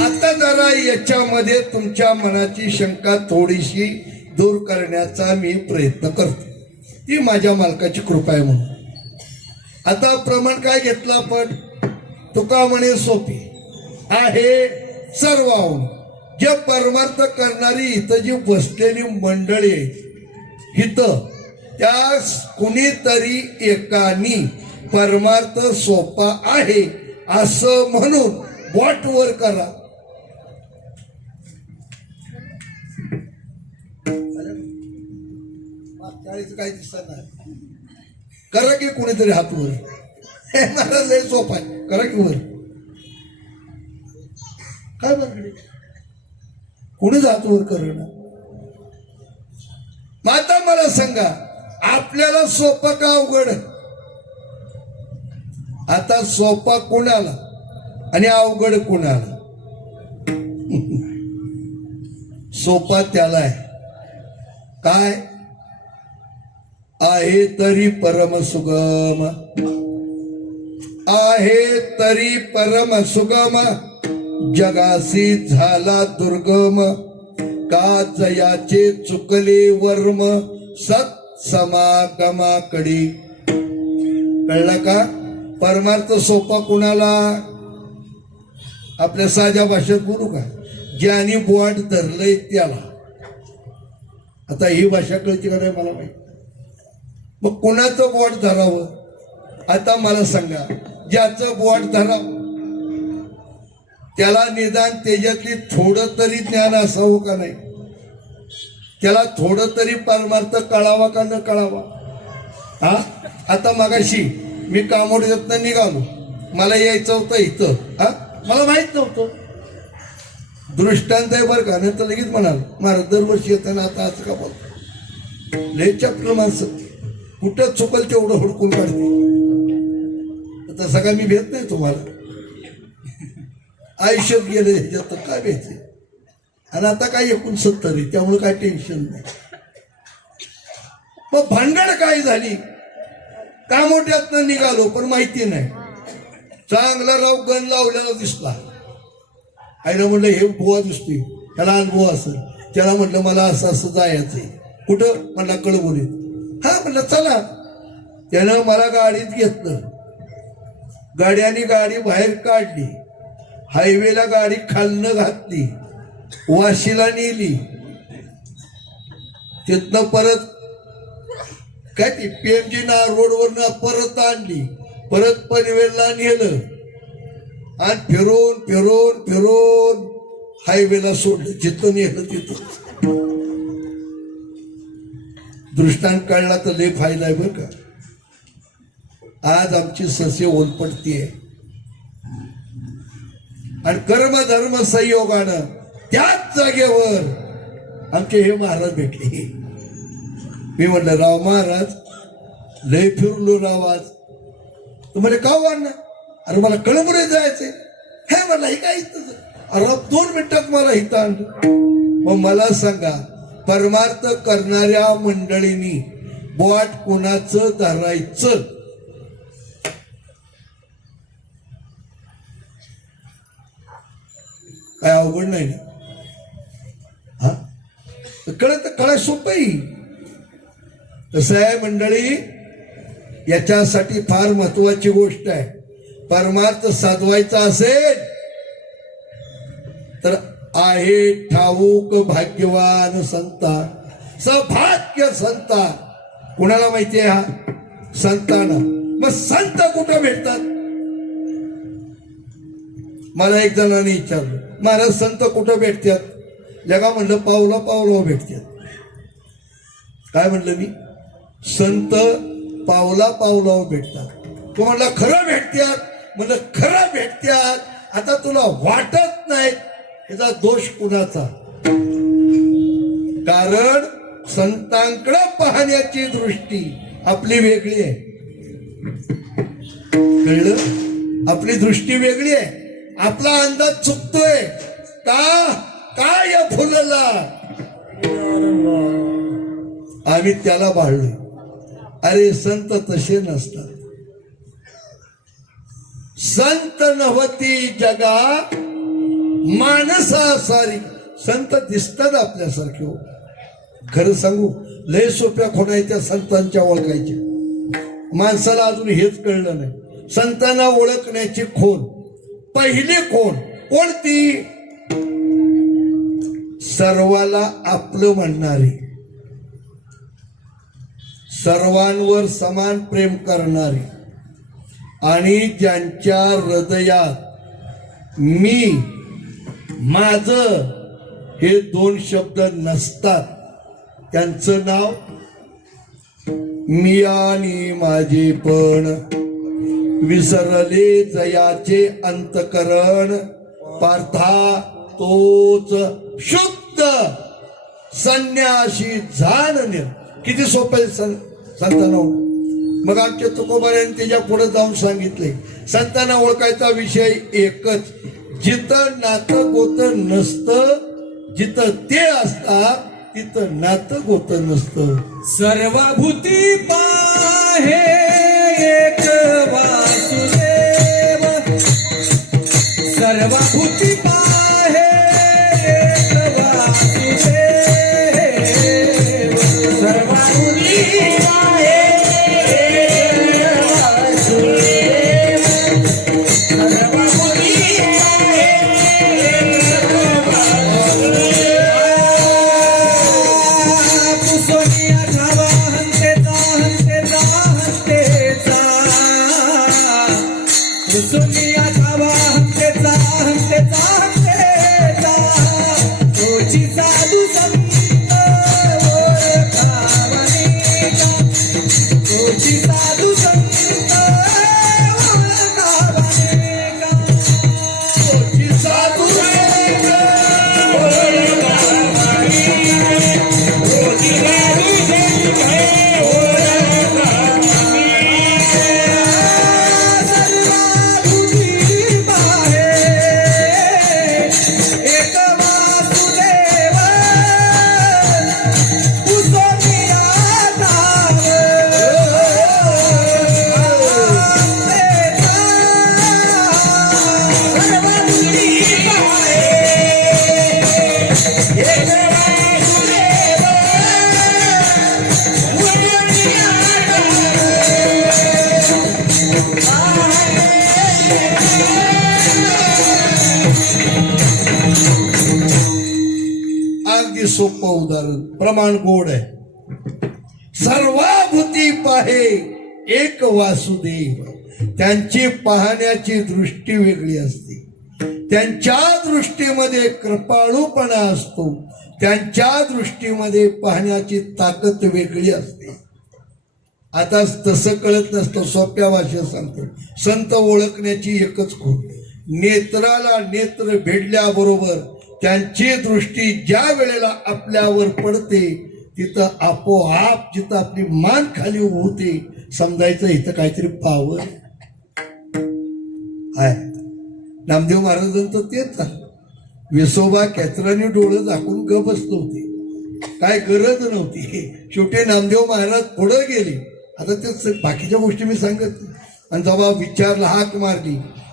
आता जरा याच्यामध्ये तुमच्या मनाची शंका थोडीशी दूर करण्याचा मी प्रयत्न करतो. ती माझ्या मालकाची कृपा आहे म्हणून. आता प्रमाण काय घेतलं आपण? तुका म्हणे सोपी आहे सर्वाहून. जे परमार्थ करणारी इथं जी बसलेली मंडळी आहे इथं, त्या कुणीतरी एकानी परमार्थ सोपा आहे असं म्हणून बोट वर करा. काही दिसत नाही. करा की कोणीतरी हात वर. हे मला लय सोपा आहे, करा की वर. काय बरं कोणीच हात वर करणं? माता मला सांगा, आपल्याला सोपं का अवघड? आता सोपा कोणाला आणि अवघड कोणाला? सोपा त्याला आहे. काय आहे तरी परम सुगम, आहे तरी परम सुगम, जगासी झाला दुर्गम, का जयाचे चुकले वर्म, सत समागमाकडे. कळलं का? परमार्थ सोपा कुणाला? आपल्या साध्या भाषेत बोलू का? ज्याने बोट धरलंय त्याला. आता ही भाषा कळते का नाही मला माहिती. मग कोणाचं बोट धरावं? आता मला सांगा, ज्याचं बोट धरावं त्याला निदान त्याच्यातली थोडं तरी ज्ञान असावं का नाही? त्याला थोडं तरी परमार्थ कळावा का न कळावा? हा, आता मगाशी मी कामोडीतनं निघालो, मला यायचं होतं इथं. हा, मला माहित नव्हतं. दृष्टांत आहे बरं का, नाही तर लगेच म्हणाल महाराज दरवर्षी येताना आता असं का बोलतो? लय चक्र माणसं, कुठं चुकल तेवढं हुडकून काढते. तसं काय मी भेट नाही तुम्हाला. आयुष्यात गेलं ह्याच्यात काय भेटते. आणि आता काय 69 आहे, त्यामुळे काय टेन्शन नाही. मग भांडण काय झाली? कामोट्यातनं निघालो पण माहिती नाही. चांगला राव गण लावलेला दिसला. आईला म्हणलं हे बुवा दिसतोय, त्याला अनुभव असेल. त्याला म्हटलं मला असं असं जायचंय. कुठं? म्हणला कळबोलीत. हा म्हणलं चला. त्यानं मला गाडीत घेतलं. गाड्याने गाडी बाहेर काढली, हायवेला गाडी खालनं घातली, वाशीला नेली, तिथनं परत काय ती PMG ना रोडवरनं परत आणली, परत पनवेलला नेलं आणि फिरून फिरून फिरून हायवेला सोडलं, जिथं नेलं तिथं. दृष्टांत कळला तर लय फायदा आहे बरं का. आज आमची सस्य ओलपडतीये आणि कर्म धर्म संयोगानं त्याच जागेवर आमचे हे महाराज भेटले. मी म्हटलं राव महाराज लय फिरलो राव आज. तर म्हणे का वाढणार? अरे मला कळमुळे जायचंय. हे मला हे काय इथं? अरे 2 मिनिटात मला इथं आणलं. मग मला सांगा, परमार्थ करणाऱ्या मंडळींनी बोट कोणाचं धरायचं? काय अवघड नाही ना? हा कळाय सोपं. कसं आहे मंडळी, याच्यासाठी फार महत्वाची गोष्ट आहे. परमार्थ साधवायचा असेल तर आहे ठाऊक भाग्यवान संता, सौभाग्य संता. कुणाला माहितीये हा? संतांना. मग संत कुठं भेटतात? मला एक जणांनी विचारलं, महाराज संत कुठं भेटतात? जगा म्हणलं पावला पावला भेटतात. काय म्हणलं मी? संत पावला पावला भेटतात. तो म्हणला खरं भेटतात? म्हणलं खरं भेटतात. आता तुला वाटत नाही याचा दोष कुणाचा? कारण संतांकडे पाहण्याची दृष्टी आपली वेगळी आहे. कळलं? आपली दृष्टी वेगळी आहे. आपला अंदाज चुकतोय का? काय या फुलाला आम्ही त्याला भाळलोय. अरे संत तसे नसतात. संत नव्हती जगा माणसा सारी. संत दिसतात आपल्यासारखे हो. खरं सांगू, लय सोप्या खोड्या त्या संतांच्या ओळखायच्या. माणसाला अजून हेच कळलं नाही. संतांना ओळखण्याची खोल पहिली खोल कोणती? सर्वाला आपलं म्हणणारी, सर्वांवर समान प्रेम करणारी आणि ज्यांच्या हृदयात मी माझं हे 2 शब्द नसतात त्यांचं नाव मी आणि माझे पण. विसरले जयाचे अंतकरण, पार्था तोच शुद्ध संन्याशी जाणणे. किती सोपे संतांना. मग आमच्या तुकोबाऱ्यांनी त्याच्या पुढे जाऊन सांगितले, संतांना ओळखायचा विषय एकच. जिथं नातं गोतं नसतं, जिथं ते असतात तिथं नातं गोतं नसतं. सर्वभूती पाहे एक वासुदेव, सर्वभूती पाहे एक वासुदेव, सर्वभूती पाहे एक वासुदेव, सर्वभूती पाहे एक वासुदेव. पुसोनिया ठावा हंतेचा हंतेचा हंतेचा, पुसोनिया ठावा हंतेचा हंतेचा हंतेचा. तोची साधू संत ओळखावणे का, तोची साधू संत ओळखावणे का, तोची साधू संत ओळखावणे का, तोची साधू संत ओळखावणे. सर्वभूती पाहे एक वासुदेव, पुसोनिया ठाव हंतेचा. सर्वभूती पाहे एक वासुदेव, पुसोनिया अगदी सोपं उदाहरण, प्रमाण गोड आहे. सर्वभूती पाहे एक वासुदेव. त्यांची पाहण्याची दृष्टी वेगळी असते. त्यांच्या दृष्टीमध्ये कृपाळूपणा असतो, त्यांच्या दृष्टीमध्ये पाहण्याची ताकद वेगळी असते. आता तसं कळत नसतं, सोप्या भाषेत सांगतो. संत ओळखण्याची एकच खूण, नेत्राला नेत्र भेटल्याबरोबर त्यांची दृष्टी ज्या वेळेला आपल्यावर पडते तिथं आपोआप जिथं आपली मान खाली होते, समजायचं इथं काहीतरी पावर आहे. नामदेव महाराजांचं तेच आहे. विसोबा कॅचराने डोळं झाकून ग बसलो होते, काय गरज नव्हती. शेवटी नामदेव महाराज पुढे गेले. आता ते बाकीच्या गोष्टी मी सांगत नाही. आणि जेव्हा विचारला,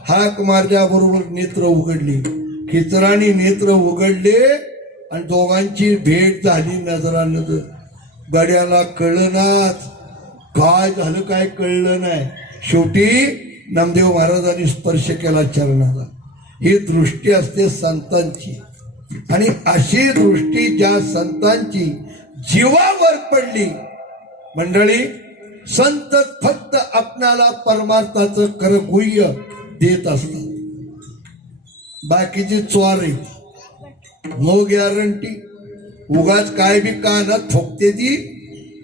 हाक मारल्याबरोबर नेत्र उघडली. खेचराने नेत्र उघडले आणि दोघांची भेट झाली नजरानजर. गड्याला कळनाच काय झालं, काय कळलं नाही. शेवटी नामदेव महाराजांनी स्पर्श केला चरणाला. ही दृष्टी असते संतांची, आणि अशी दृष्टी ज्या संतांची जीवावर पडली, मंडळी, संत फक्त आपणाला परमार्थाचं करगुह्य देत असतात. बाकीची चोर आहे, नो गॅरंटी. उगाच काय बी कानात ठोकते ती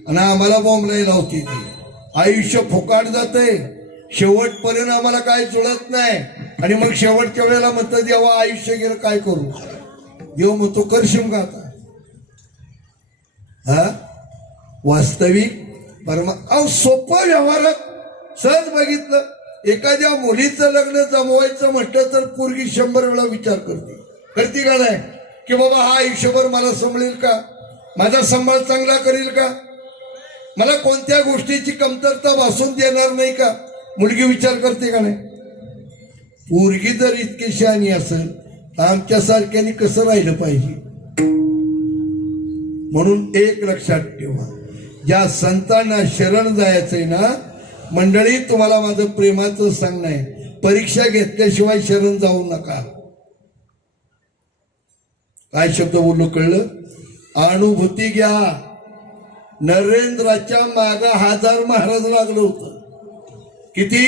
आणि आम्हाला बोंबलाई लावते ती. आयुष्य फुकाट जाते, शेवटपर्यंत आम्हाला काय जुळत नाही. आणि मग शेवटच्या वेळेला म्हणतं देवा आयुष्य गेलं काय करू. देव म्हणतो करशील का आता. हा वास्तविक सोपं व्यवहारात सहज बघितलं. एखाद्या मुलीचं लग्न जमवायचं म्हटलं तर पोरगी 100 वेळा विचार करते का नाही, की बाबा हा आयुष्यभर मला सांभाळेल का, माझा सांभाळ चांगला करेल का, मला कोणत्या गोष्टीची कमतरता भासून देणार नाही का. मुलगी विचार करते का नाही. पोरगी जर इतकी शहाणी असेल तर आमच्यासारख्याने कसं राहिलं पाहिजे. म्हणून एक लक्षात ठेवा, ज्या संतांना शरण जायचंय ना मंडळी, तुम्हाला माझं प्रेमाचं सांगणं आहे, परीक्षा घेतल्याशिवाय शरण जाऊ नका. काय शब्द बोललो कळलं. अनुभूती घ्या. नरेंद्राच्या मागे 1000 महाराज लागलं होतं. किती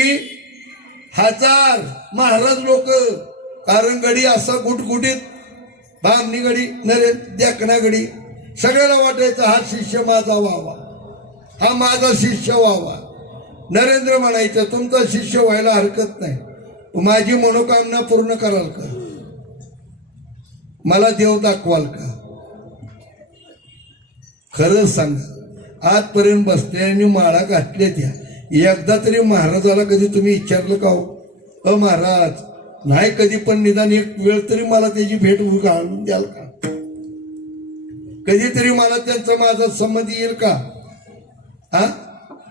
1000 महाराज लोक. कारण गडी असा गुटगुटीत, बामणी गडी, नरेंद्र द्याकना गडी, सगळ्याला वाटायचं हा शिष्य माझा व्हावा, हा माझा शिष्य व्हावा. नरेंद्र म्हणायचं तुमचा शिष्य व्हायला हरकत नाही, माझी मनोकामना पूर्ण कराल का, मला देव दाखवाल का. खरं सांगा, आजपर्यंत बसल्याने माळा घातल्या त्या, एकदा तरी महाराजाला कधी तुम्ही विचारलं का हो महाराज, नाही कधी पण निदान एक वेळ तरी मला त्याची भेट घालून द्याल का, कधीतरी मला त्यांचा माझा संबंध येईल का. हा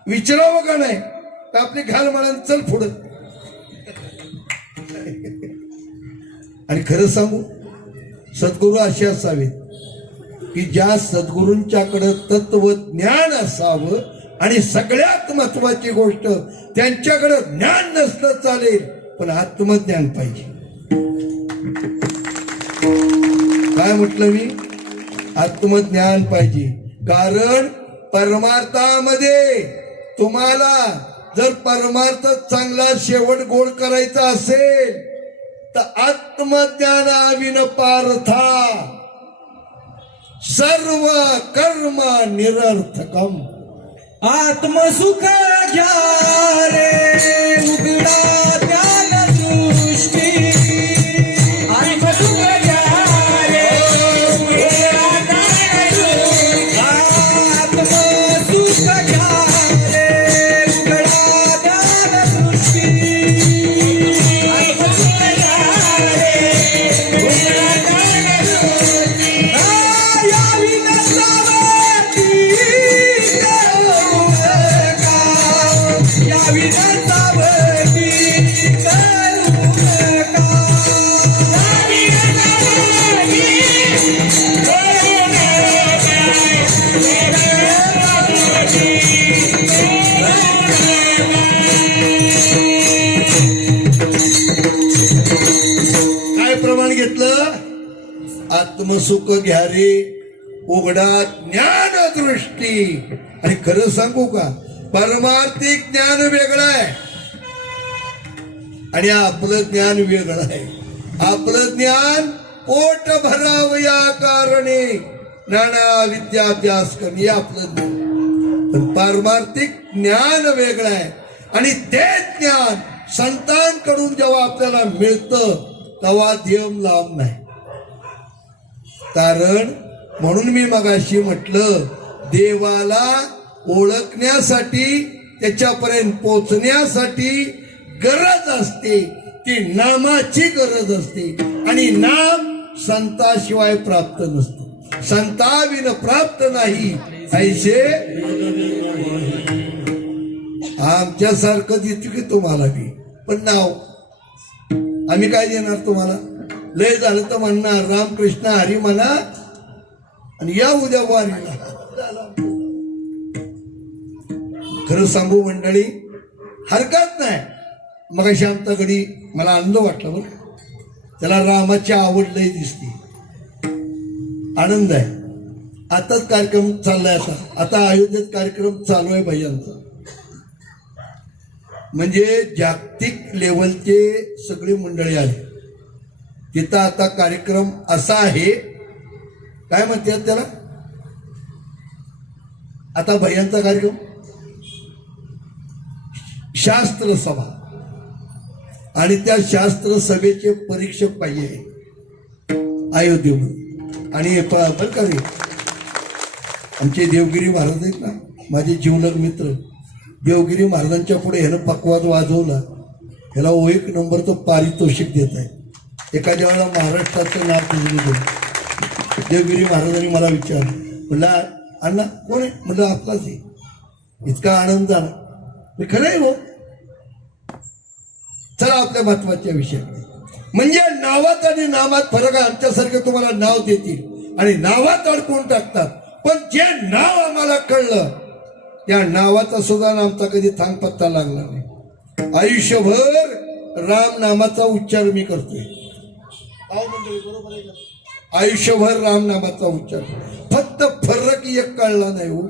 विचारावं का नाही. तर आपली घाल म्हणा चल पुढं. आणि खरं सांगू, सद्गुरू असे असावेत की ज्या सद्गुरूंच्याकडं तत्वज्ञान असावं, आणि सगळ्यात महत्वाची गोष्ट त्यांच्याकडे ज्ञान नसलं चालेल पण आत्मज्ञान पाहिजे. काय म्हटलं मी, आत्मज्ञान पाहिजे. कारण परमार्थामध्ये तुम्हाला जर परमार्थ चांगला शेवट गोड करायचा असेल तर आत्मज्ञानाविन पार्था सर्व कर्म निरर्थकम. आत्मसुख घ्या रे उघडा ज्ञान दृष्टी. आत्मसुख घ्या रे उघडा ज्ञान दृष्टी. आत्मसुख घ्या रे उघडा ज्ञान दृष्टी. आत्मसुख घ्या रे उघडा ज्ञान दृष्टी. या विनसावती काय प्रमाण घेतलं. आत्मसुख घ्या रे उघडा ज्ञान दृष्टी. आणि खरं सांगू का, परमार्थिक ज्ञान वेगळं आहे आणि आपलं ज्ञान वेगळं आहे. आपलं ज्ञान पोट भराव या कारणे नाना विद्याभ्यास करणे आपलं ज्ञान. पण पारमार्थिक ज्ञान वेगळं आहे आणि ते ज्ञान संतांकडून जेव्हा आपल्याला मिळतं तेव्हा देव लांब नाही. कारण म्हणून मी मगाशी म्हटलं देवाला ओळखण्यासाठी त्याच्यापर्यंत पोचण्यासाठी गरज असते ती नामाची गरज असते आणि नाम संताशिवाय प्राप्त नसतं. संताविन प्राप्त नाही ऐसे आमच्यासारखं देतो की तुम्हाला बी पण नाव आम्ही काय देणार तुम्हाला. लय झालं तर म्हणणार रामकृष्ण हरी म्हणा आणि या उद्या वारीला. खरं सांगू मंडळी हरकत नाही. मग आमचा गडी मला आनंद वाटला बरं. त्याला रामाची आवड लय दिसते. आनंद आहे. आताच कार्यक्रम चाललाय. आता अयोध्येत कार्यक्रम चालू आहे भैयांचा. म्हणजे जागतिक लेवलचे सगळे मंडळी आले तिथं. आता कार्यक्रम असा आहे काय म्हणतात त्याला आता भैयांचा कार्यक्रम शास्त्र सभा आणि त्या शास्त्र सभेचे परीक्षक पाहिजे अयोध्येमध्ये. आणि बरं का रे आमचे देवगिरी महाराज आहेत ना माझे जीवलग मित्र. देवगिरी महाराजांच्या पुढे ह्यानं पकवाद वाजवला ह्याला एक नंबरचं पारितोषिक देत आहे. एखाद्या वेळेला महाराष्ट्राचं नाव पुजलं. देवगिरी महाराजांनी मला विचारलं म्हणलं अण्णा कोण आहे म्हणलं आपलाच आहे. इतका आनंद झाला. खरं आहे हो. चला आपल्या महत्वाच्या विषयाकडे. म्हणजे नावात आणि नामात फरक आहे. आमच्यासारखे तुम्हाला नाव देतील आणि नावात अडकून टाकतात. पण जे नाव आम्हाला कळलं त्या नावाचा सुद्धा आमचा कधी थांग पत्ता लागणार नाही. आयुष्यभर राम नामाचा उच्चार मी करतोय. बरोबर आहे का. आयुष्यभर राम नामाचा उच्चार. फक्त फरक एक कळला नाही हो.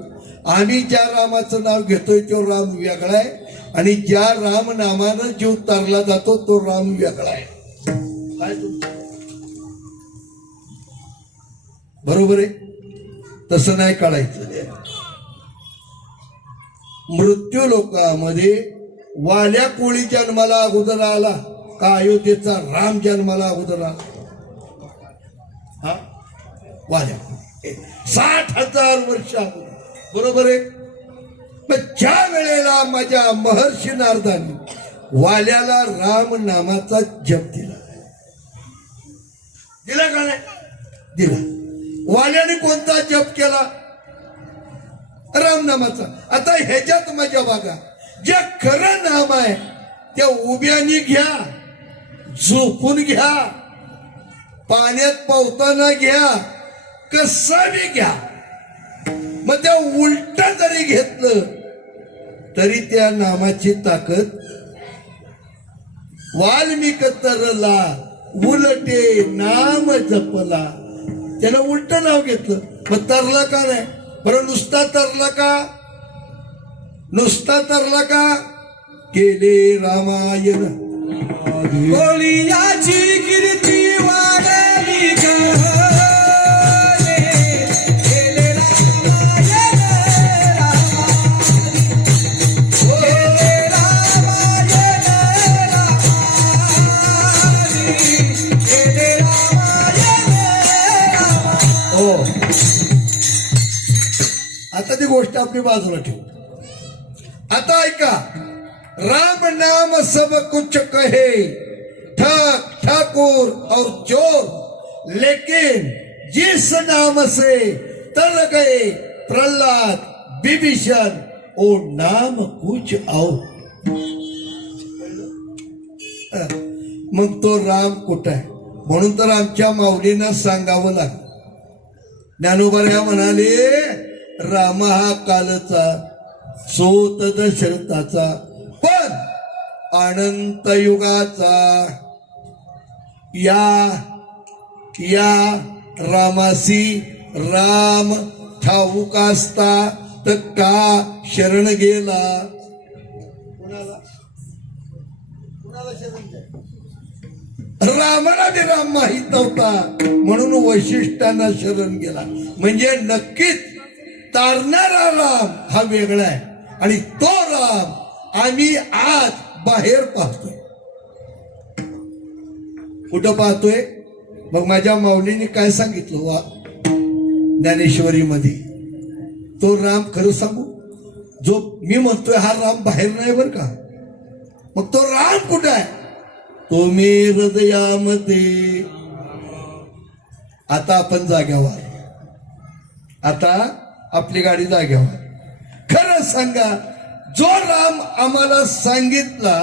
आम्ही ज्या रामाचं नाव घेतोय तो राम वेगळा आहे आणि ज्या राम नामानं जीव तारला जातो तो राम वेगळा आहे. काय बरोबर आहे. तसं नाही काढायचं. मृत्यू लोकांमध्ये वाल्या कोळी जन्माला अगोदर आला का अयोध्येचा राम जन्माला अगोदर आला. हा वाल्या 60,000 वर्ष अगोदर. बरोबर आहे. पण ज्या वेळेला माझ्या महर्षी नारदांनी वाल्याला राम नामाचा जप दिला का नाही दिला. वाल्याने कोणता जप केला राम नामाचा. आता ह्याच्यात मजा बघा. जे खरं नाम आहे त्या उभ्यानी घ्या झोपून घ्या पाण्यात पावताना घ्या कसं बी घ्या. मग त्या उलट जरी घेतलं तरी त्या नामाची ताकद. वाल्मिक तरला उलटे नाम जपला. त्यानं उलट नाव घेतलं मग तरला का नाही. बरं नुसता तरला का. नुसता तरला का. केले रामायण कोळियाची कीर्ती वाढली आता ती गोष्ट आपली बाजूला ठेवू. आता ऐका. राम नाम सब कुछ कहे ठग ठाकुर और चोर लेकिन जिस नाम से तर गए प्रहलाद विभीषण ओ नाम कुछ और. मग तो राम कुठं आहे. म्हणून तर आमच्या माऊलींना सांगावं लागलं. ज्ञानोबा म्हणाले राम हा कालचा सोत दशरथाचा पण अनंत युगाचा. या रामासी राम ठाऊक असता तर का शरण गेला. कुणाला शरण रामाला बी राम माहित नव्हता म्हणून वैशिष्ट्यांना शरण गेला. म्हणजे नक्कीच तारणारा राम हा वेगळा आहे आणि तो राम आम्ही आज बाहेर पाहतोय. कुठं पाहतोय? मग माझ्या माऊलीने काय सांगितलं वा ज्ञानेश्वरी मध्ये, तो राम खरं सांगू जो मी म्हणतोय हा राम बाहेर नाही बर का. मग तो राम कुठं आहे? तो मी हृदयामध्ये. आता आपण जाग्यावर, आता आपली गाडी जाग्यावर. खरं सांगा, जो राम आम्हाला सांगितला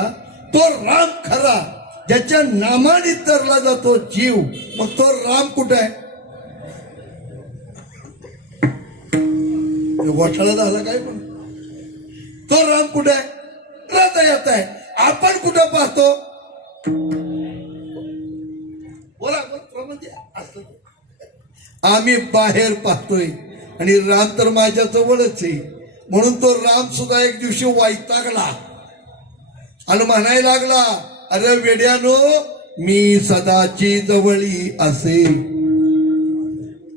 तो राम खरा, ज्याच्या नामाने तरला जातो जीव, मग तो राम कुठं आहे? घोटाळा झाला काय? पण तो राम कुठं आहे? हृदयात आहे. आपण कुठं पाहतो? बोला आम्ही बाहेर पाहतोय आणि राम तर माझ्या जवळच आहे. म्हणून तो राम सुद्धा एक दिवशी वैतागला आणि म्हणायला लागला, अरे वेड्यानो, मी सदाची जवळी असे,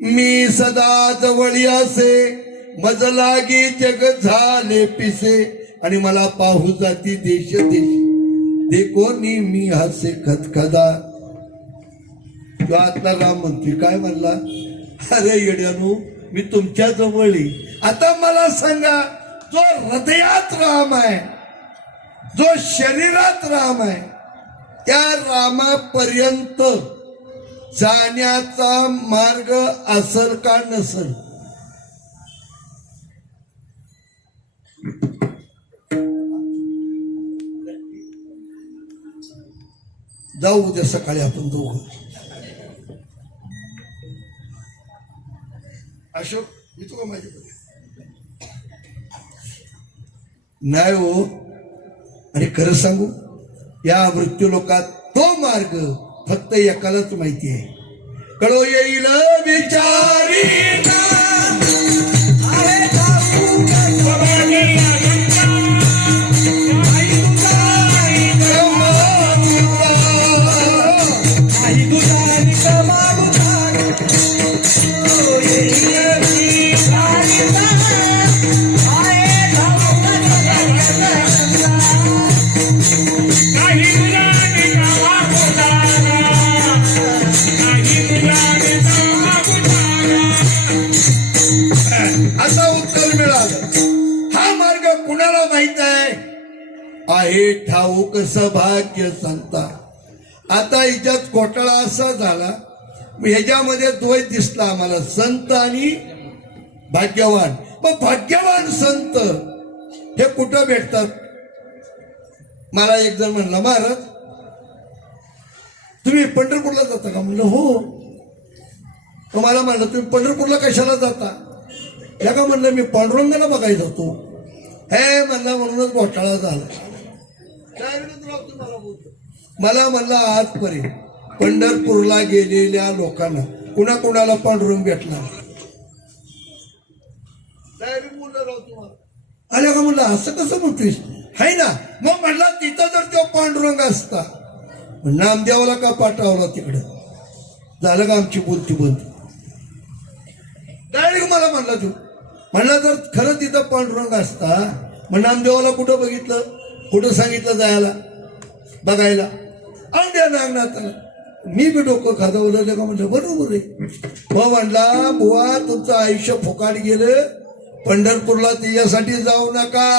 मी सदा जवळी असे, मज लागे जग झाले पिसे, आणि मला पाहू जाती देश देश, देखोनी मी हसे खदखदा. तो आतला राम म्हणतोय काय म्हणला? अरे येड्यानो, मी तुमच्या जवळी. आता मला सांगा, जो हृदयात राम आहे, जो शरीरात राम आहे, त्या रामापर्यंत जाण्याचा मार्ग असल का नसल? जाऊ उद्या सकाळी आपण दोघं. अशोक येतो का माझ्या? नाही हो. आणि खरं सांगू, या मृत्यू लोकात तो मार्ग फक्त एकालाच माहिती आहे. कळो येईल विचारी आहे ठाऊक सौभाग्य संता. आता हिच्यात घोटाळा असा झाला, ह्याच्यामध्ये द्वैत दिसला आम्हाला, संत आणि भाग्यवान. पण भाग्यवान संत हे कुठं भेटतात? मला एक जण म्हणला, महाराज तुम्ही पंढरपूरला जाता का? म्हणलं हो. तुम्हाला म्हणलं तुम्ही पंढरपूरला कशाला जाता? या का म्हणलं मी पांडुरंगाला बघायला जातो. हे म्हणला म्हणूनच घोटाळा झाला. मला म्हणला आजपर्यंत पंढरपूरला गेलेल्या लोकांना कुणाकुणाला पांडुरंग भेटला? आल्या का म्हणलं असं कसं म्हणतोयस? हाय ना. मग म्हणला तिथं जर तो पांडुरंग असता, नामदेवाला का पाठवला तिकडं? झालं का आमची बोलती बंद? डायरेक्ट मला म्हणला तू म्हणला जर खरं तिथं पांडुरंग असता, मग नामदेवाला कुठं बघितलं, कुठं सांगितलं जायला बघायला? अंड्या नागनाथाला. मी बी डोकं खाजवलं का? म्हणलं बरोबर आहे. मग म्हणला बुवा तुमचं आयुष्य फुकाट गेलं, पंढरपूरला त्याच्यासाठी जाऊ नका.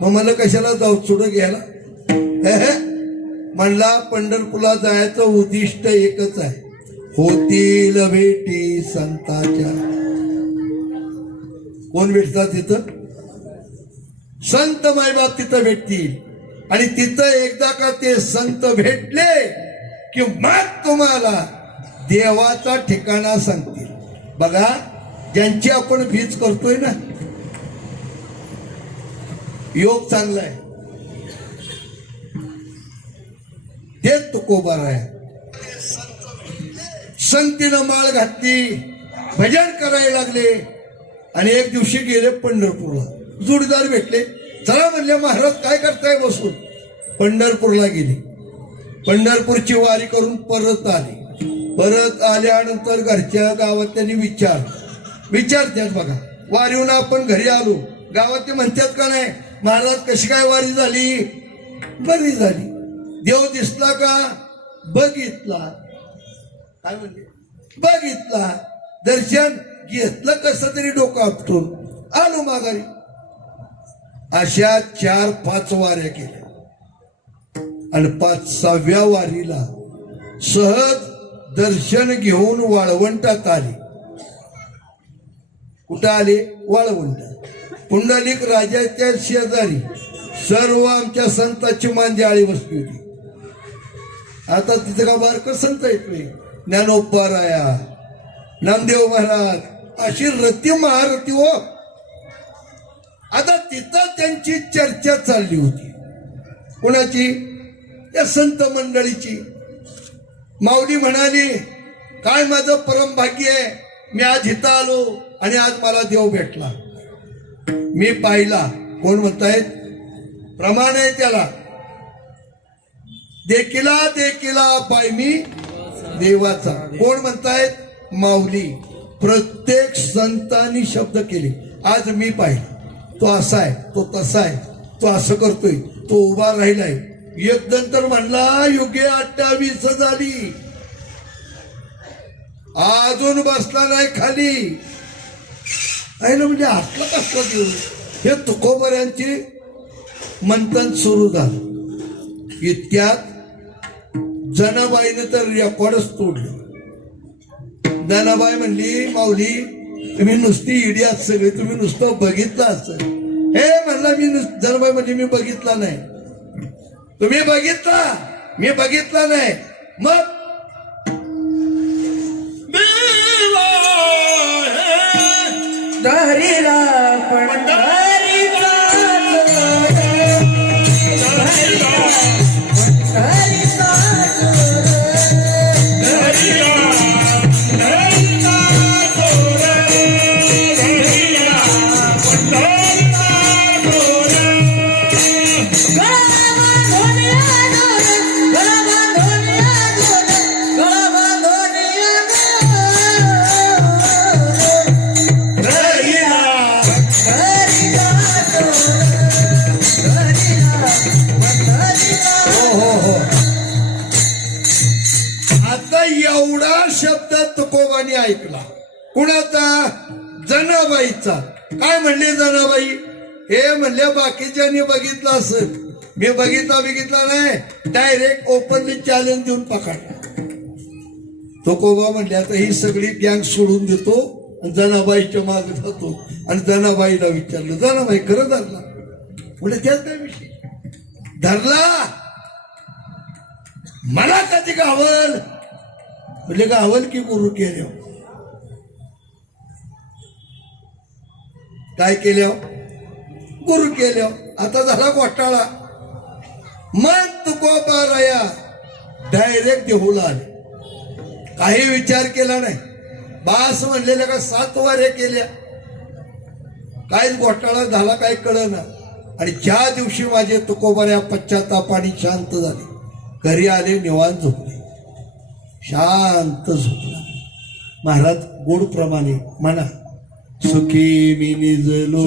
मग मला कशाला जाऊ चुड घ्यायला? म्हणला पंढरपूरला जायचं उद्दिष्ट एकच आहे, होतील भेटी संताच्या. कोण भेटतात तिथं? संत मायबाप तिथं भेटतील. आणि तिथं एकदा का ते संत भेटले की मग तुम्हाला देवाचा ठिकाणा सांगतील. बघा, ज्यांची आपण भीज करतोय ना, योग चांगला आहे, ते तुकोबार आहे. संतीनं माळ घातली, भजन करायला लागले आणि एक दिवशी गेले पंढरपूरला. जोडीदार भेटले, चला म्हणले महाराज काय करताय बसून? पंढरपूरला गेले. पंढरपूरची वारी करून परत आले. परत आल्यानंतर घरच्या गावातल्यांनी विचारतात बघा, वारीहून आपण घरी आलो, गावातले म्हणतात का नाही महाराज कशी काय वारी झाली? बरी झाली. देव दिसला का? बघितला. काय म्हणजे? बघितला. दर्शन घेतलं, कसं तरी डोकं आपटून आलो माघारी. अशा 4-5 वाऱ्या केल्या आणि 5व्या वारीला सहज दर्शन घेऊन वाळवंटात आले. कुठं आले? वाळवंटात. पुंडलिक राजाच्या शेजारी सर्व आमच्या संतांची मांदियाळी बसली होती. आता तिथं का बारकं संत येतोय, ज्ञानोबाराया, नामदेव महाराज, अशी रती महारथी हो. आता तिथं त्यांची चर्चा चालली होती. कुणाची? त्या संत मंडळीची. माऊली म्हणाली, काय माझं परम भाग्य आहे, मी आज इथं आलो आणि आज मला देव भेटला. मी पाहिला. कोण म्हणतायत? प्रमाण आहे त्याला. देखिला देखिला पाय मी देवाचा. कोण म्हणतायत? माऊली. प्रत्येक संतांनी शब्द केले. आज मी पाहिला, तो असा आहे, तो तसा आहे, तो असं करतोय, तो उभा राहिलाय. एकदम तर म्हणला युगे 28 झाली, अजून बसला नाही खाली. आहे म्हणजे हातला कसला देऊ. हे तुकोबऱ्यांचे मंथन सुरू झालं. इतक्यात जनाबाईनं तर रेकॉर्डच तोडलं. जनाबाई म्हणली, माऊली तुम्ही नुसती इडियात सगळे, तुम्ही नुसतं बघितलं असं. हे म्हणला मी जनाबाई म्हणजे मी बघितला नाही. तुम्ही बघितला? मी बघितला नाही. मग दहरीला एवढा शब्द तुकोबांनी ऐकला. कुणाचा? जनाबाईचा. काय म्हणले जनाबाई? हे म्हणले बाकीच्यांनी बघितलं असं, मी बघितला नाही. डायरेक्ट ओपनली चॅलेंज देऊन पकडला. तुकोबा म्हणले आता ही सगळी गँग सोडून देतो, जनाबाईच्या मागे जातो. आणि जनाबाईला विचारलं, जनाबाई खरं धरला? म्हणजे त्यात काय विषय? धरला. मला कधी गावल? म्हणजे गावल की गुरु केल्या? काय केल्या? गुरु केल्या. आता झाला घोटाळा. मन तुकोबाराया डायरेक्ट देहूला आले. काही विचार केला नाही. बास म्हणलेल्या का 7 वाऱ्या केल्या. काय घोटाळा झाला काय कळना. आणि ज्या दिवशी माझे तुकोबाऱ्या पश्चातापाने शांत झाले, घरी आले, निवांत झोपले, शांत झोपला. महाराज गोड प्रमाणे म्हणा, सुखी मी निजलो,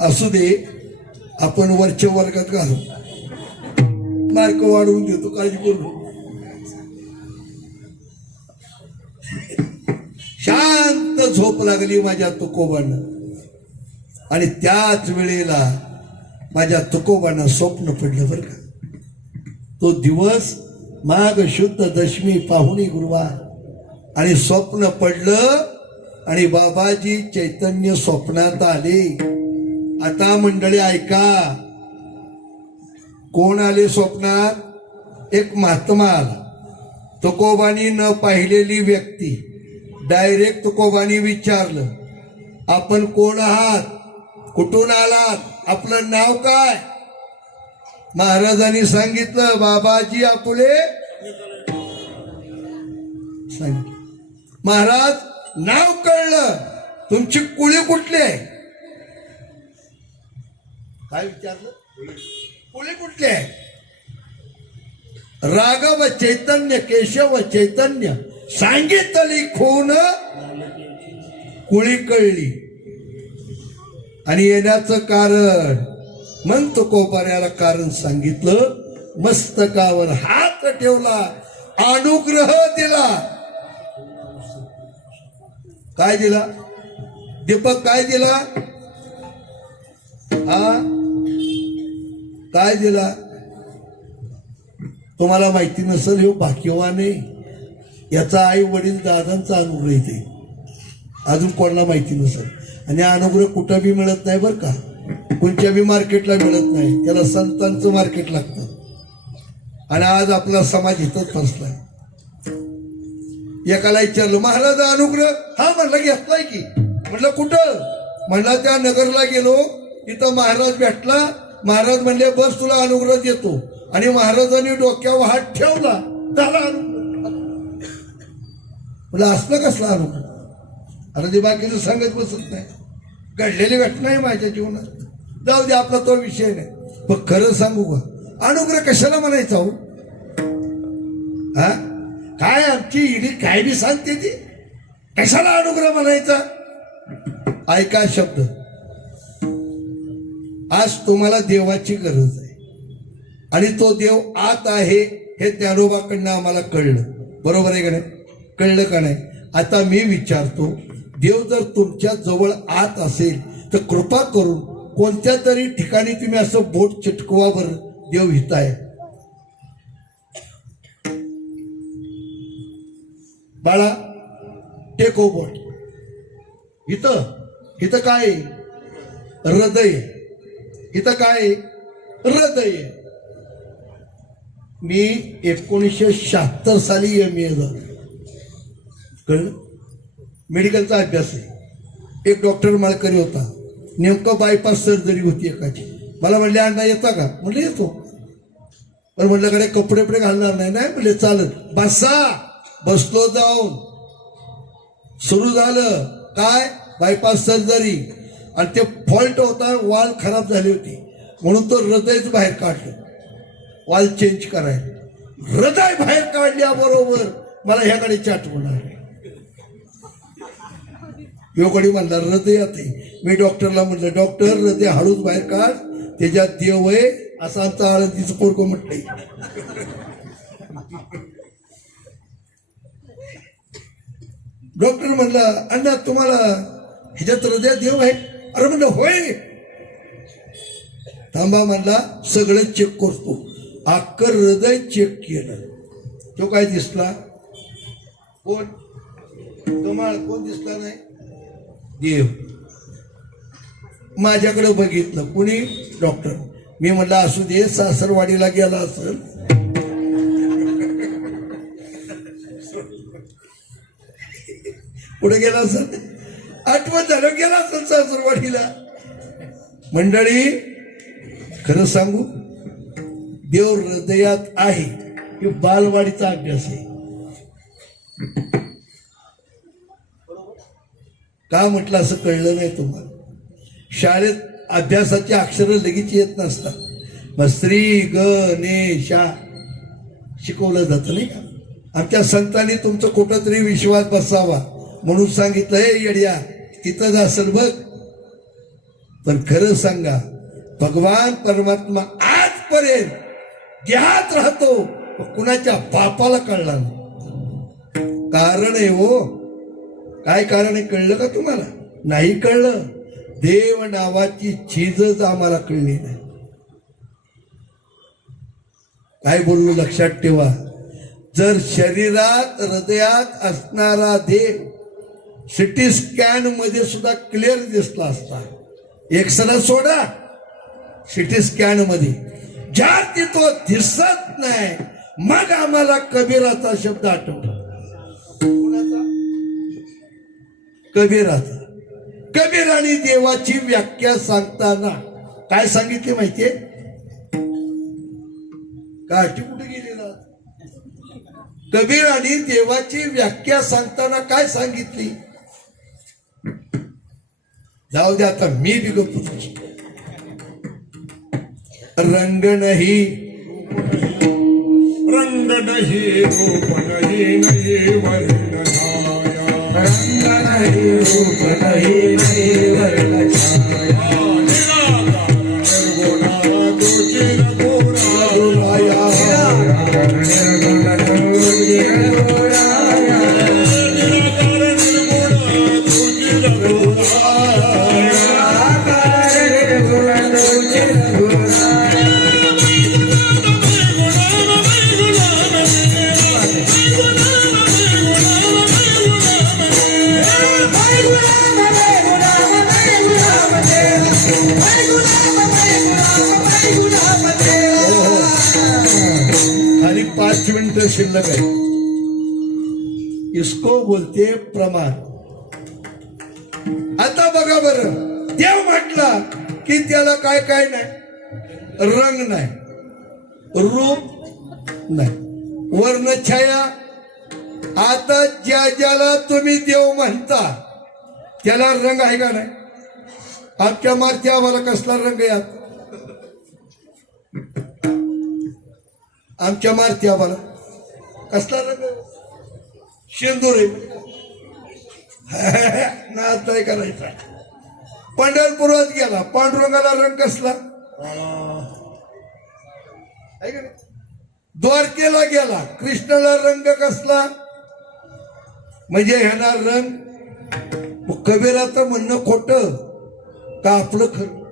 असू दे, आपण वरच्या वर्गात घालू, मार्क वाढवून देतो, काळजी करू नको. शांत झोप लागली माझ्या तुकोबांना. आणि त्याच वेळेला माझ्या तुकोबांना स्वप्न पडलं बरं का. तो दिवस माघ शुद्ध दशमी पाहुणी गुरुवार आणि स्वप्न पडलं आणि बाबाजी चैतन्य स्वप्नात आले. आता मंडळी ऐका, कोण आले स्वप्नात? एक महात्मा आला. तुकोबांनी न पाहिलेली व्यक्ती. डायरेक्ट तुकोबांनी विचारलं, आपण कोण आहात? कुठून आलात, आपलं नाव काय? महाराजांनी सांगितलं बाबाजी आपुले सांगितलं. महाराज नाव कळलं, तुमची कुळी कुठली आहे? काय विचारलं? कुळी कुठली आहे? राघव चैतन्य केशव चैतन्य सांगितली खून कुळी कळली. आणि येण्याचं कारण मग तो कोपाऱ्याला कारण सांगितलं. मस्तकावर हात ठेवला, अनुग्रह दिला. काय दिला? दीपक काय दिला? हा काय दिला? तुम्हाला माहिती नसेल, हे भाग्यवान आहे. याचा आई वडील दादांचा अनुग्रह येते, अजून कोणाला माहिती नसेल. आणि अनुग्रह कुठं बी मिळत नाही बरं का, कोणत्या बी मार्केटला मिळत नाही, त्याला संतांचं मार्केट लागतं. आणि आज आपला समाज इथंच फसलाय. एकाला विचारलं महाराज अनुग्रह, हा म्हणलं घेतलाय की. म्हणलं कुठं? म्हणला त्या नगरला गेलो, तिथं महाराज भेटला. महाराज म्हणले बस तुला अनुग्रह देतो. आणि महाराजांनी डोक्यावर हात ठेवला, झाला अनुग्रह. म्हणलं असलं कसला अनुग्रह? अरे ते बाकीचं सांगत बसत नाही, घडलेली घटना आहे माझ्या जीवनात. जाऊ दे, आपला तो विषय नाही. पण खरं सांगू का, अनुग्रह कशाला म्हणायचा हो? हा काय आमची इडी काय बी सांगते ती, कशाला अनुग्रह म्हणायचा? ऐका शब्द, आज तुम्हाला देवाची गरज आहे आणि तो देव आत आहे हे ज्ञानोबाकडनं आम्हाला कळलं. बरोबर आहे का नाही? कळलं का नाही? आता मी विचारतो, देव जर तुमच्या जवळ आत असेल तर कृपा करून कोणत्या तरी ठिकाणी तुम्ही असं बोट चिटकवा बरं, देव हित आहे. बाळा टेको बोट. इथं काय? हृदय. इथं काय? हृदय. मी 1976 साली MA झालो. कळलं? मेडिकलचा अभ्यास आहे. एक डॉक्टर माळकरी होता, नेमकं बायपास सर्जरी होती एकाची. मला म्हणले अण्णा येता का? म्हणलं येतो. पण म्हणलं कडे कपडे घालणार नाही. नाही म्हणले चालत. बसा. बसलो, जाऊन सुरू झालं. काय? Bypass surgery. आणि ते फॉल्ट होता, वाल खराब झाली होती म्हणून तो हृदयच बाहेर काढलं, वाल चेंज करायला. हृदय बाहेर काढल्याबरोबर मला ह्याकडे आठवण आली. योगडी म्हणला हृदयात आहे. मी डॉक्टरला म्हटलं डॉक्टर हृदय हळूच बाहेर काढ, त्याच्यात देव आहे असं आमचं आळंदीचं पोरगं म्हटलंय. डॉक्टर म्हणला अण्णा तुम्हाला ह्याच्यात हृदयात देव आहे? अरे म्हणलं होय. थांबा म्हणला, सगळं चेक करतो. अख्खं हृदय चेक केलं. तो काय दिसला? कोण? तुम्हाला कोण दिसला नाही? देव. माझ्याकडे बघितलं. कुणी? डॉक्टर. मी म्हटलं असू दे, सासरवाडीला गेला असेल. पुढे गेला असेल, आठवण झालं, गेला असेल सासरवाडीला. मंडळी खरं सांगू, देव हृदयात आहे की बालवाडीचा अभ्यास आहे. का म्हटलं असं कळलं नाही तुम्हाला? शाळेत अभ्यासाची अक्षरं लगेच येत नसतात. मग श्री गणेशा शिकवलं जातं नाही का? आमच्या संतांनी तुमचं कुठंतरी विश्वास बसावा म्हणून सांगितलं, हे येड्या तिथंच असेल बघ. पण खरं सांगा, भगवान परमात्मा आजपर्यंत ज्ञात राहतो, कुणाच्या बापाला कळला नाही. कारण आहे हो. काय कारण आहे कळलं का तुम्हाला? नाही कळलं. देव नावाची चीजच आम्हाला कळली नाही. काय बोललो लक्षात ठेवा. जर शरीरात हृदयात असणारा देव सिटी स्कॅन मध्ये सुद्धा क्लिअर दिसला असता. एक्सरे सोडा, सिटी स्कॅन मध्ये ज्या तो दिसत नाही, मग आम्हाला कबीराचा शब्द आठवला. कबीराचा. कबीराने देवाची व्याख्या सांगताना काय सांगितली माहितीये काय कुठे गेली ना कबीराने देवाची व्याख्या सांगताना काय सांगितली जाऊ दे आता मी बी गप्प रंग नाही रंग नहीं रूप नहीं नहीं वर्ण छाया रंग नहीं रूप नहीं नहीं वर्ण छाया निराकार निर्गुणा तुझी माया खाली 5 मिनिटं शिल्लक आहे इसको बोलते प्रमाण आता बघा बरं देव म्हटला की त्याला काय काय नाही रंग नाही रूप नाही वर्णछाया आता ज्याला तुम्ही देव म्हणता त्याला रंग आहे का नाही आमच्या मारती आम्हाला कसला रंग यात आमच्या मारती आम्हाला कसला रंग शेंदूर आहे नाच नाही करायचा पंढरपुरात गेला पांडुरंगाला रंग कसला आहे का नाही? द्वारकेला गेला कृष्णाला रंग कसला म्हणजे ह्याला रंग कबीराचं म्हणणं खोटं का आपलं खरं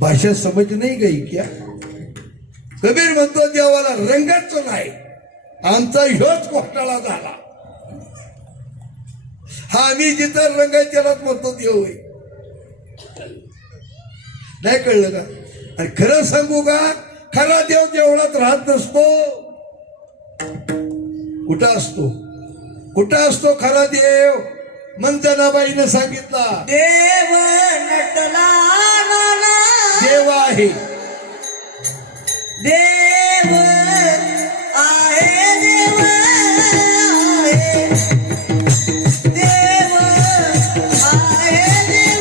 भाषा समज नाही गई क्या कबीर म्हणतो देवाला रंगच नाही आमचा ह्योच घोटाळा झाला हा आम्ही जिथं रंग आहे त्यालाच म्हणतो देव होय नाही कळलं का आणि खरं सांगू का खरा देव देवळात राहत नसतो कुठं असतो खरा देव मंजनाबाईनं सांगितला देव नटला नाना देव आहे देव आहे देव आहे देव आहे देव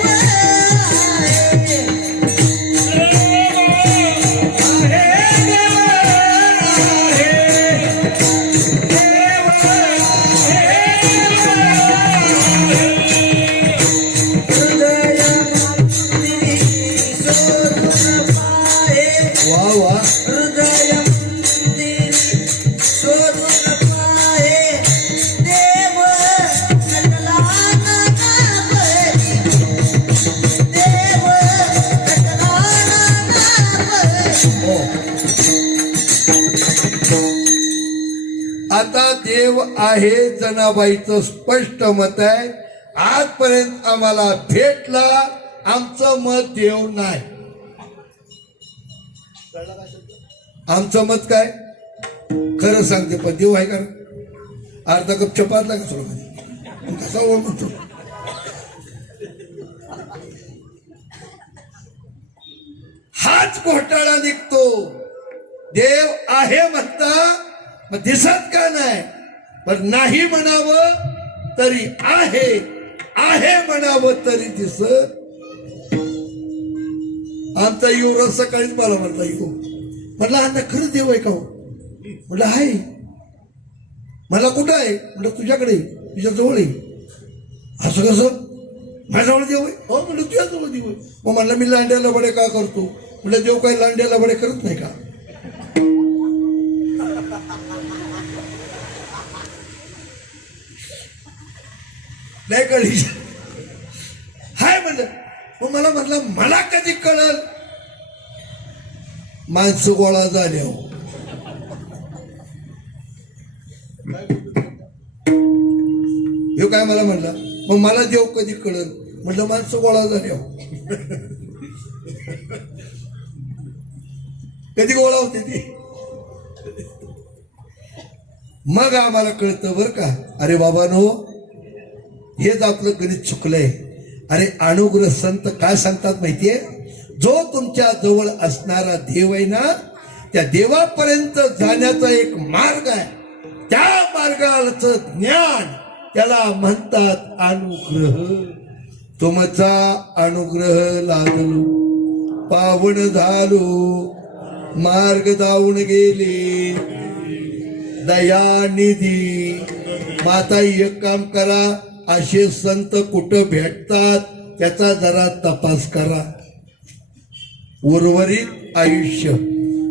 वा वा हृदय मंदिर शोधून पाहे देव नटला नानापरी देव नटला नानापरी हो. आता देव आहे जनाबाईचं स्पष्ट मत आहे आजपर्यंत आम्हाला भेटला आमचं मत देव नाही आमचं मत काय खरं सांगते पण देव आहे का अर्धा कप चपातला का तुला कसा म्हणतो हाच घोटाळा निघतो देव आहे म्हणता मग दिसत का नाही पण नाही म्हणावं तरी आहे म्हणावं तरी दिसत आमचा युवराज सकाळीच मला म्हटला म्हटलं आता खरं देव आहे का हो म्हटलं आहे मला कुठं आहे म्हटलं तुझ्याकडे तुझ्या जवळ आहे असं कसं माझ्याजवळ देव आहे हो म्हटलं तुझ्याजवळ देव आहे मग म्हणलं मी लांड्या लबडे का करतो म्हटलं देव काही लांड्या लबडे करत नाही का नाही कळली हाय म्हणलं मग मला म्हटलं मला कधी कळल माणसं गोळा झाले हो हे काय मला म्हणला मग मला देव कधी कळल म्हटलं माणसं गोळा झाले हो कधी गोळा होते ती मग आम्हाला कळतं बरं का अरे बाबांनो हेच आपलं गणित चुकलंय. अरे अनुग्रह संत काय सांगतात माहितीये, जो तुमच्या जवळ असणारा देव आहे ना, त्या देवापर्यंत जाण्याचा एक मार्ग आहे. त्या मार्गाचं ज्ञान त्याला म्हणतात अनुग्रह. तुमचा अनुग्रह लागलो, पावन झालो, मार्ग दावून गेले दयानिधी. माता एक काम करा, असे संत कुठं भेटतात त्याचा जरा तपास करा. उर्वरित आयुष्य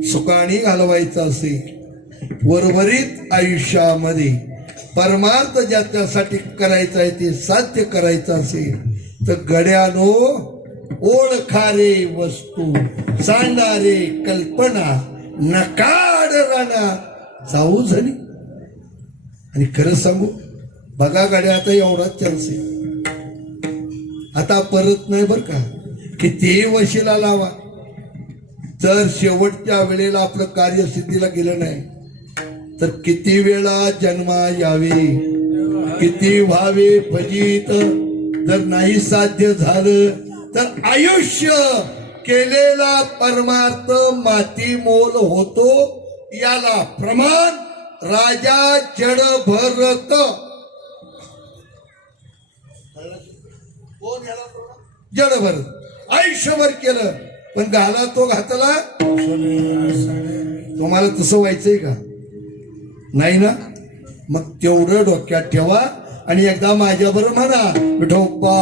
सुखाने घालवायचं असेल, उर्वरित आयुष्यामध्ये परमार्थ ज्याच्यासाठी करायचं आहे ते साध्य करायचं असेल तर गड्यानो ओळखारे वस्तू, सांडणारे कल्पना, नकाड राणा जाऊ झाली. आणि खरं सांगू, बघा गाड्या आता एवढाच चान्स आहे, आता परत नाही बर का. किती वशिला लावा, जर शेवटच्या वेळेला आपलं कार्य सिद्धीला गेलं नाही तर किती वेळा जन्मा यावे, किती व्हावे फजित. जर नाही साध्य झालं तर आयुष्य केलेला परमार्थ माती मोल होतो. याला प्रमाण राजा जड भरत. जड भरत आयुष्यभर केलं पण घाला तो घातला. तुम्हाला तसं व्हायचंय का? नाही ना. मग तेवढं डोक्यात ठेवा आणि एकदा माझ्याबरोबर म्हणा, विठोबा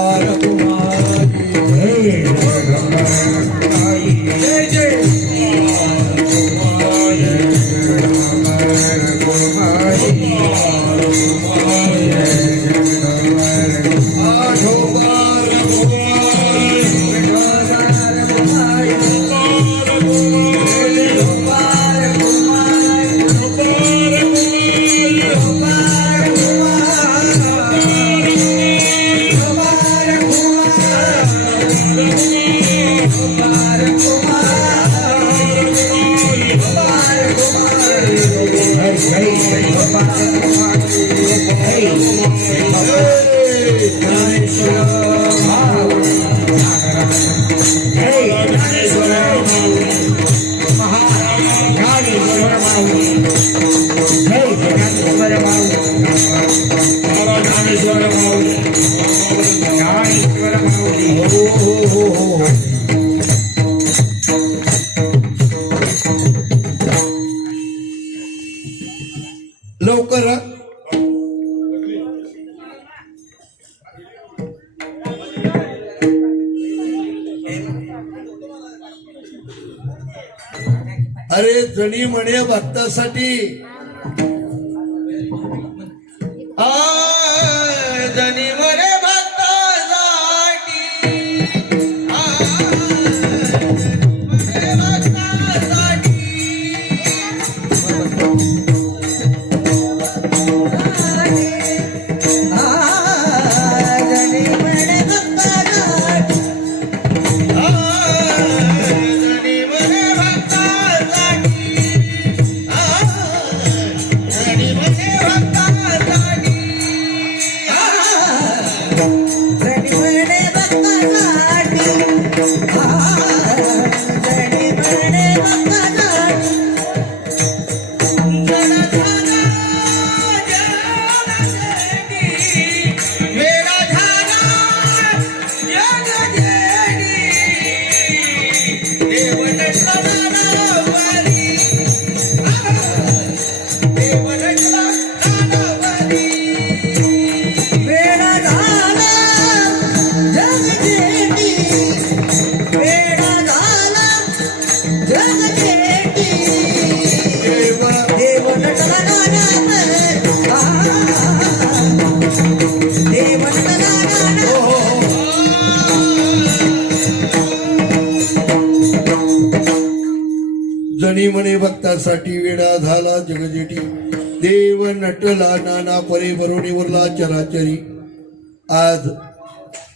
लवकर. अरे जणी म्हणे भक्तासाठी, जनी मरे भक्तासाठी, मरे भक्तासाठी. जनी मरे भक्तासाठी, जनी मरे भक्तासाठी, जनी मरे भक्तासाठी. जणी म्हणे भक्तासाठी वेडा झाला जगजेटी. देव नटला नाना परे भरोणी उरला चराचरी. आज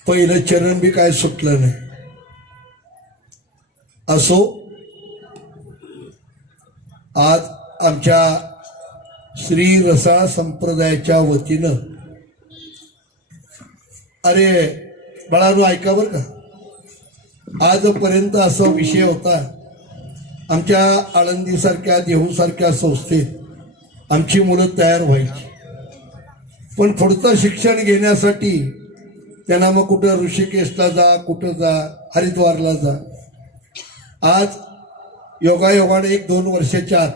पहिलं चरण बी काय सुटलं नाही. असो, आज आमच्या श्री रसाळ संप्रदायाच्या वतीनं अरे बाळांनो ऐका बरं का, आजपर्यंत असा विषय होता आमच्या आळंदीसारख्या देहूसारख्या संस्थेत आमची मुलं तयार व्हायची, पण पुढचं शिक्षण घेण्यासाठी त्यांना मग कुठं ऋषिकेशला जा, कुठं जा, हरिद्वारला जा. आज योगायोगाने 1-2 वर्षाच्या आत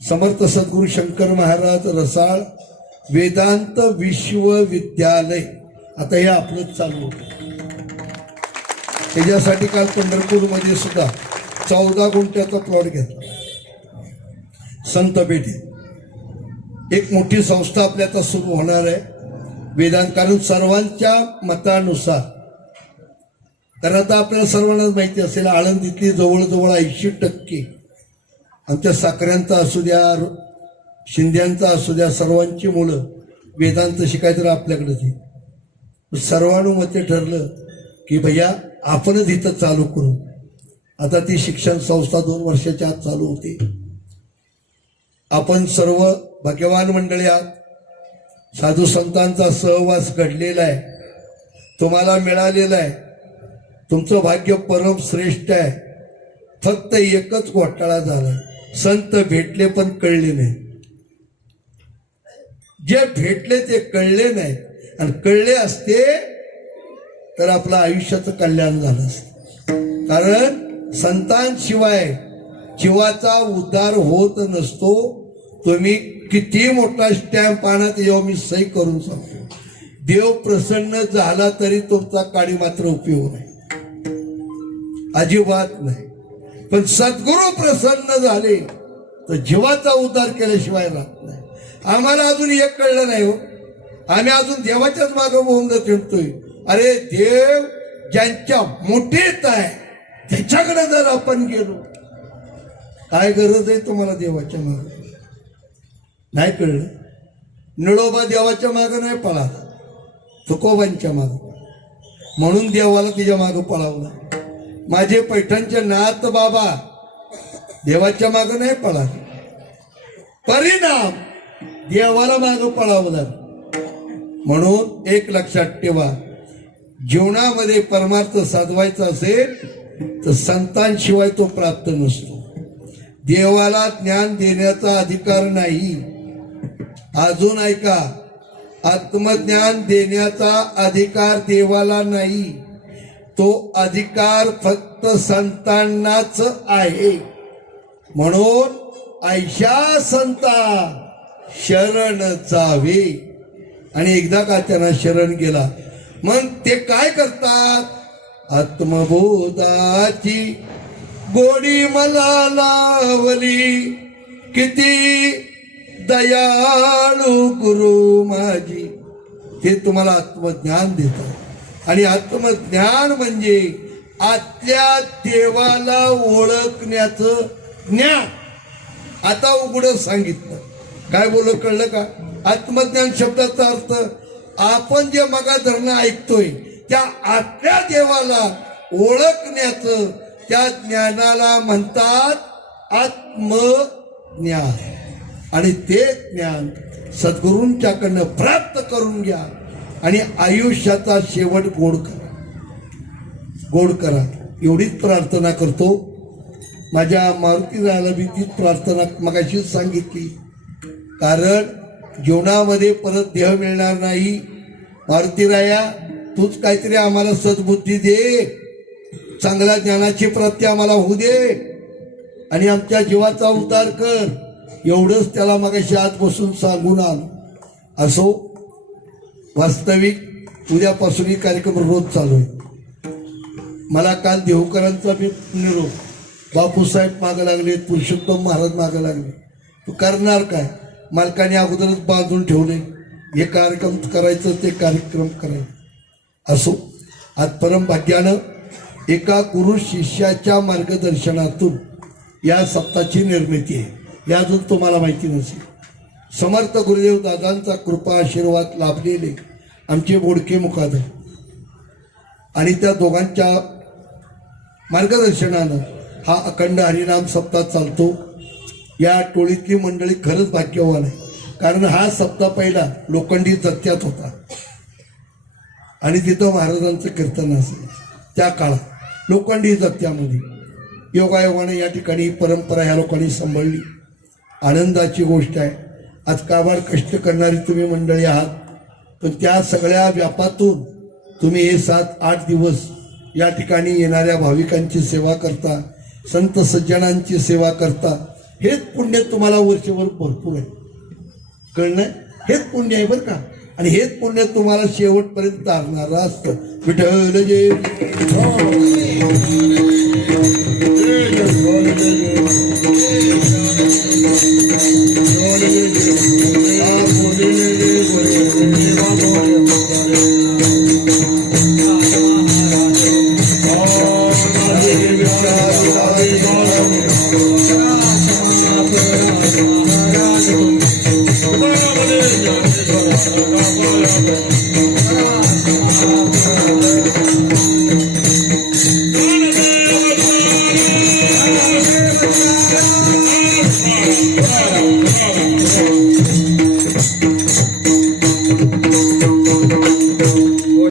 समर्थ सद्गुरू शंकर महाराज रसाळ वेदांत विश्वविद्यालय आता हे आपलंच चालू होतं. त्याच्यासाठी काल पंढरपूरमध्ये सुद्धा 14 गुंठ्याचा प्लॉट घेतला संत पेठेत. एक मोठी संस्था आपल्या आता सुरू होणार आहे वेदांत, कारण सर्वांच्या मतानुसार, कारण आता आपल्याला सर्वांनाच माहिती असेल आळंदीतली जवळजवळ 80% आमच्या साखऱ्यांचा असू द्या, शिंद्यांचा असू द्या, सर्वांची मुलं वेदांत शिकायचं आपल्याकडेच आहे. सर्वानुमते ठरलं की भैया आपणच इथं चालू करू. आता ती शिक्षण संस्था 2 वर्षाच्या आत चालू होते. आपण सर्व भाग्यवान मंडळी आहात, साधू संतांचा सहवास घडलेला आहे, तुम्हाला मिळालेला आहे. तुमचं भाग्य परम श्रेष्ठ आहे. फक्त एकच घोटाळा झाला, संत भेटले पण कळले नाही. जे भेटले ते कळले नाही, आणि कळले असते तर आपलं आयुष्याचं कल्याण झालं असतं. कारण संतांशिवाय जीवाचा उद्धार होत नसतो. तुम्ही किती मोठा स्टॅम्प आणत येऊ, मी सही करून सांगतो, देव प्रसन्न झाला तरी तुमचा काडी मात्र उपयोग नाही, अजिबात नाही. पण सद्गुरू प्रसन्न झाले तर जीवाचा उद्धार केल्याशिवाय राहत नाही. आम्हाला अजून एक कळलं नाही हो, आम्ही अजून देवाच्याच मागं होऊन फिरतोय. अरे देव ज्यांच्या मुठीत आहे त्याच्याकडे जर आपण गेलो, काय गरज आहे तुम्हाला देवाच्या मागं? नाही कळलं? निळोबा देवाच्या मागं नाही पळाला, तुकोबांच्या मागं, म्हणून देवाला तिच्या मागं पळावला. माझे पैठणचे नाथ बाबा देवाच्या मागं नाही पळाले, परिणाम देवाला मागं पळावला. म्हणून एक लक्षात ठेवा, जीवनामध्ये परमार्थ साधवायचा असेल तर संतांशिवाय तो प्राप्त नसतो. देवाला ज्ञान देण्याचा अधिकार नाही. अजून ऐका, आत्मज्ञान देण्याचा अधिकार देवाला नाही, तो अधिकार फक्त संतांनाच आहे. म्हणून ऐशा संता शरण जावे. आणि एकदा का त्यांना शरण गेला, मग ते काय करतात? आत्मबोधाची गोडी मला लावली, किती दयाळू गुरु माझी. ते तुम्हाला आत्मज्ञान देतात. आणि आत्मज्ञान म्हणजे आतल्या देवाला ओळखण्याचं ज्ञान. आता उघडं सांगितलं, काय बोल कळलं का? आत्मज्ञान शब्दाचा अर्थ आपण जे मगा धरणं ऐकतोय त्या आतल्या देवाला ओळखण्याचं, त्या ज्ञानाला म्हणतात आत्मज्ञान. आणि ते ज्ञान सद्गुरूंच्याकडनं प्राप्त करून घ्या आणि आयुष्याचा शेवट गोड करा. एवढीच प्रार्थना करतो. माझ्या मारुती रायाला बी तीच प्रार्थना मगाशीच सांगितली, कारण जीवनामध्ये परत देह मिळणार नाही. मारुती राया, तूच काहीतरी आम्हाला सद्बुद्धी दे, चांगल्या ज्ञानाची प्राप्ती आम्हाला होऊ दे आणि आमच्या जीवाचा उद्धार कर. एवढंच त्याला मगाशी आत बसून सांगून आलो. असो, वास्तविक उद्यापासून ही कार्यक्रम रोज चालू आहे. मला काल देहूकरांचा मी निरोप, बापूसाहेब मागं लागले, पुरुषोत्तम महाराज मागं लागले. तू करणार काय? मालकाने अगोदरच बांधून ठेवले, हे कार्यक्रम करायचं, ते कार्यक्रम करायचं. असो, आज परम भाग्यानं एका गुरु शिष्याच्या मार्गदर्शनातून या सप्ताहाची निर्मिती आहे. हे अजून तुम्हाला माहिती नसेल. समर्थ गुरुदेव दादांचा कृपा आशीर्वाद लाभलेले आमचे बोडके मुखादर आणि त्या दोघांच्या मार्गदर्शनानं हा अखंड हरिनाम सप्ताह चालतो. या टोळीतली मंडळी खरंच भाग्यवान आहे, कारण हा सप्ताह पहिला लोखंडी जत्यात होता. आणि तिथं महाराजांचं कीर्तन असेल त्या काळात लोखंडी जत्यामध्ये योगायोगाने या ठिकाणी ही परंपरा ह्या लोकांनी सांभाळली. आनंदाची गोष्ट आहे. आज काबाड कष्ट करणारी तुम्ही मंडळी आहात, पण त्या सगळ्या व्यापातून तुम्ही हे 7-8 दिवस या ठिकाणी येणाऱ्या भाविकांची सेवा करता, संत सज्जनांची सेवा करता. हेच पुण्य तुम्हाला वर्षभर भरपूर आहे. कळलं? हेच पुण्य आहे बरं का. आणि हेच पुण्य तुम्हाला शेवटपर्यंत तारणारं असतं. विठ्ठल जय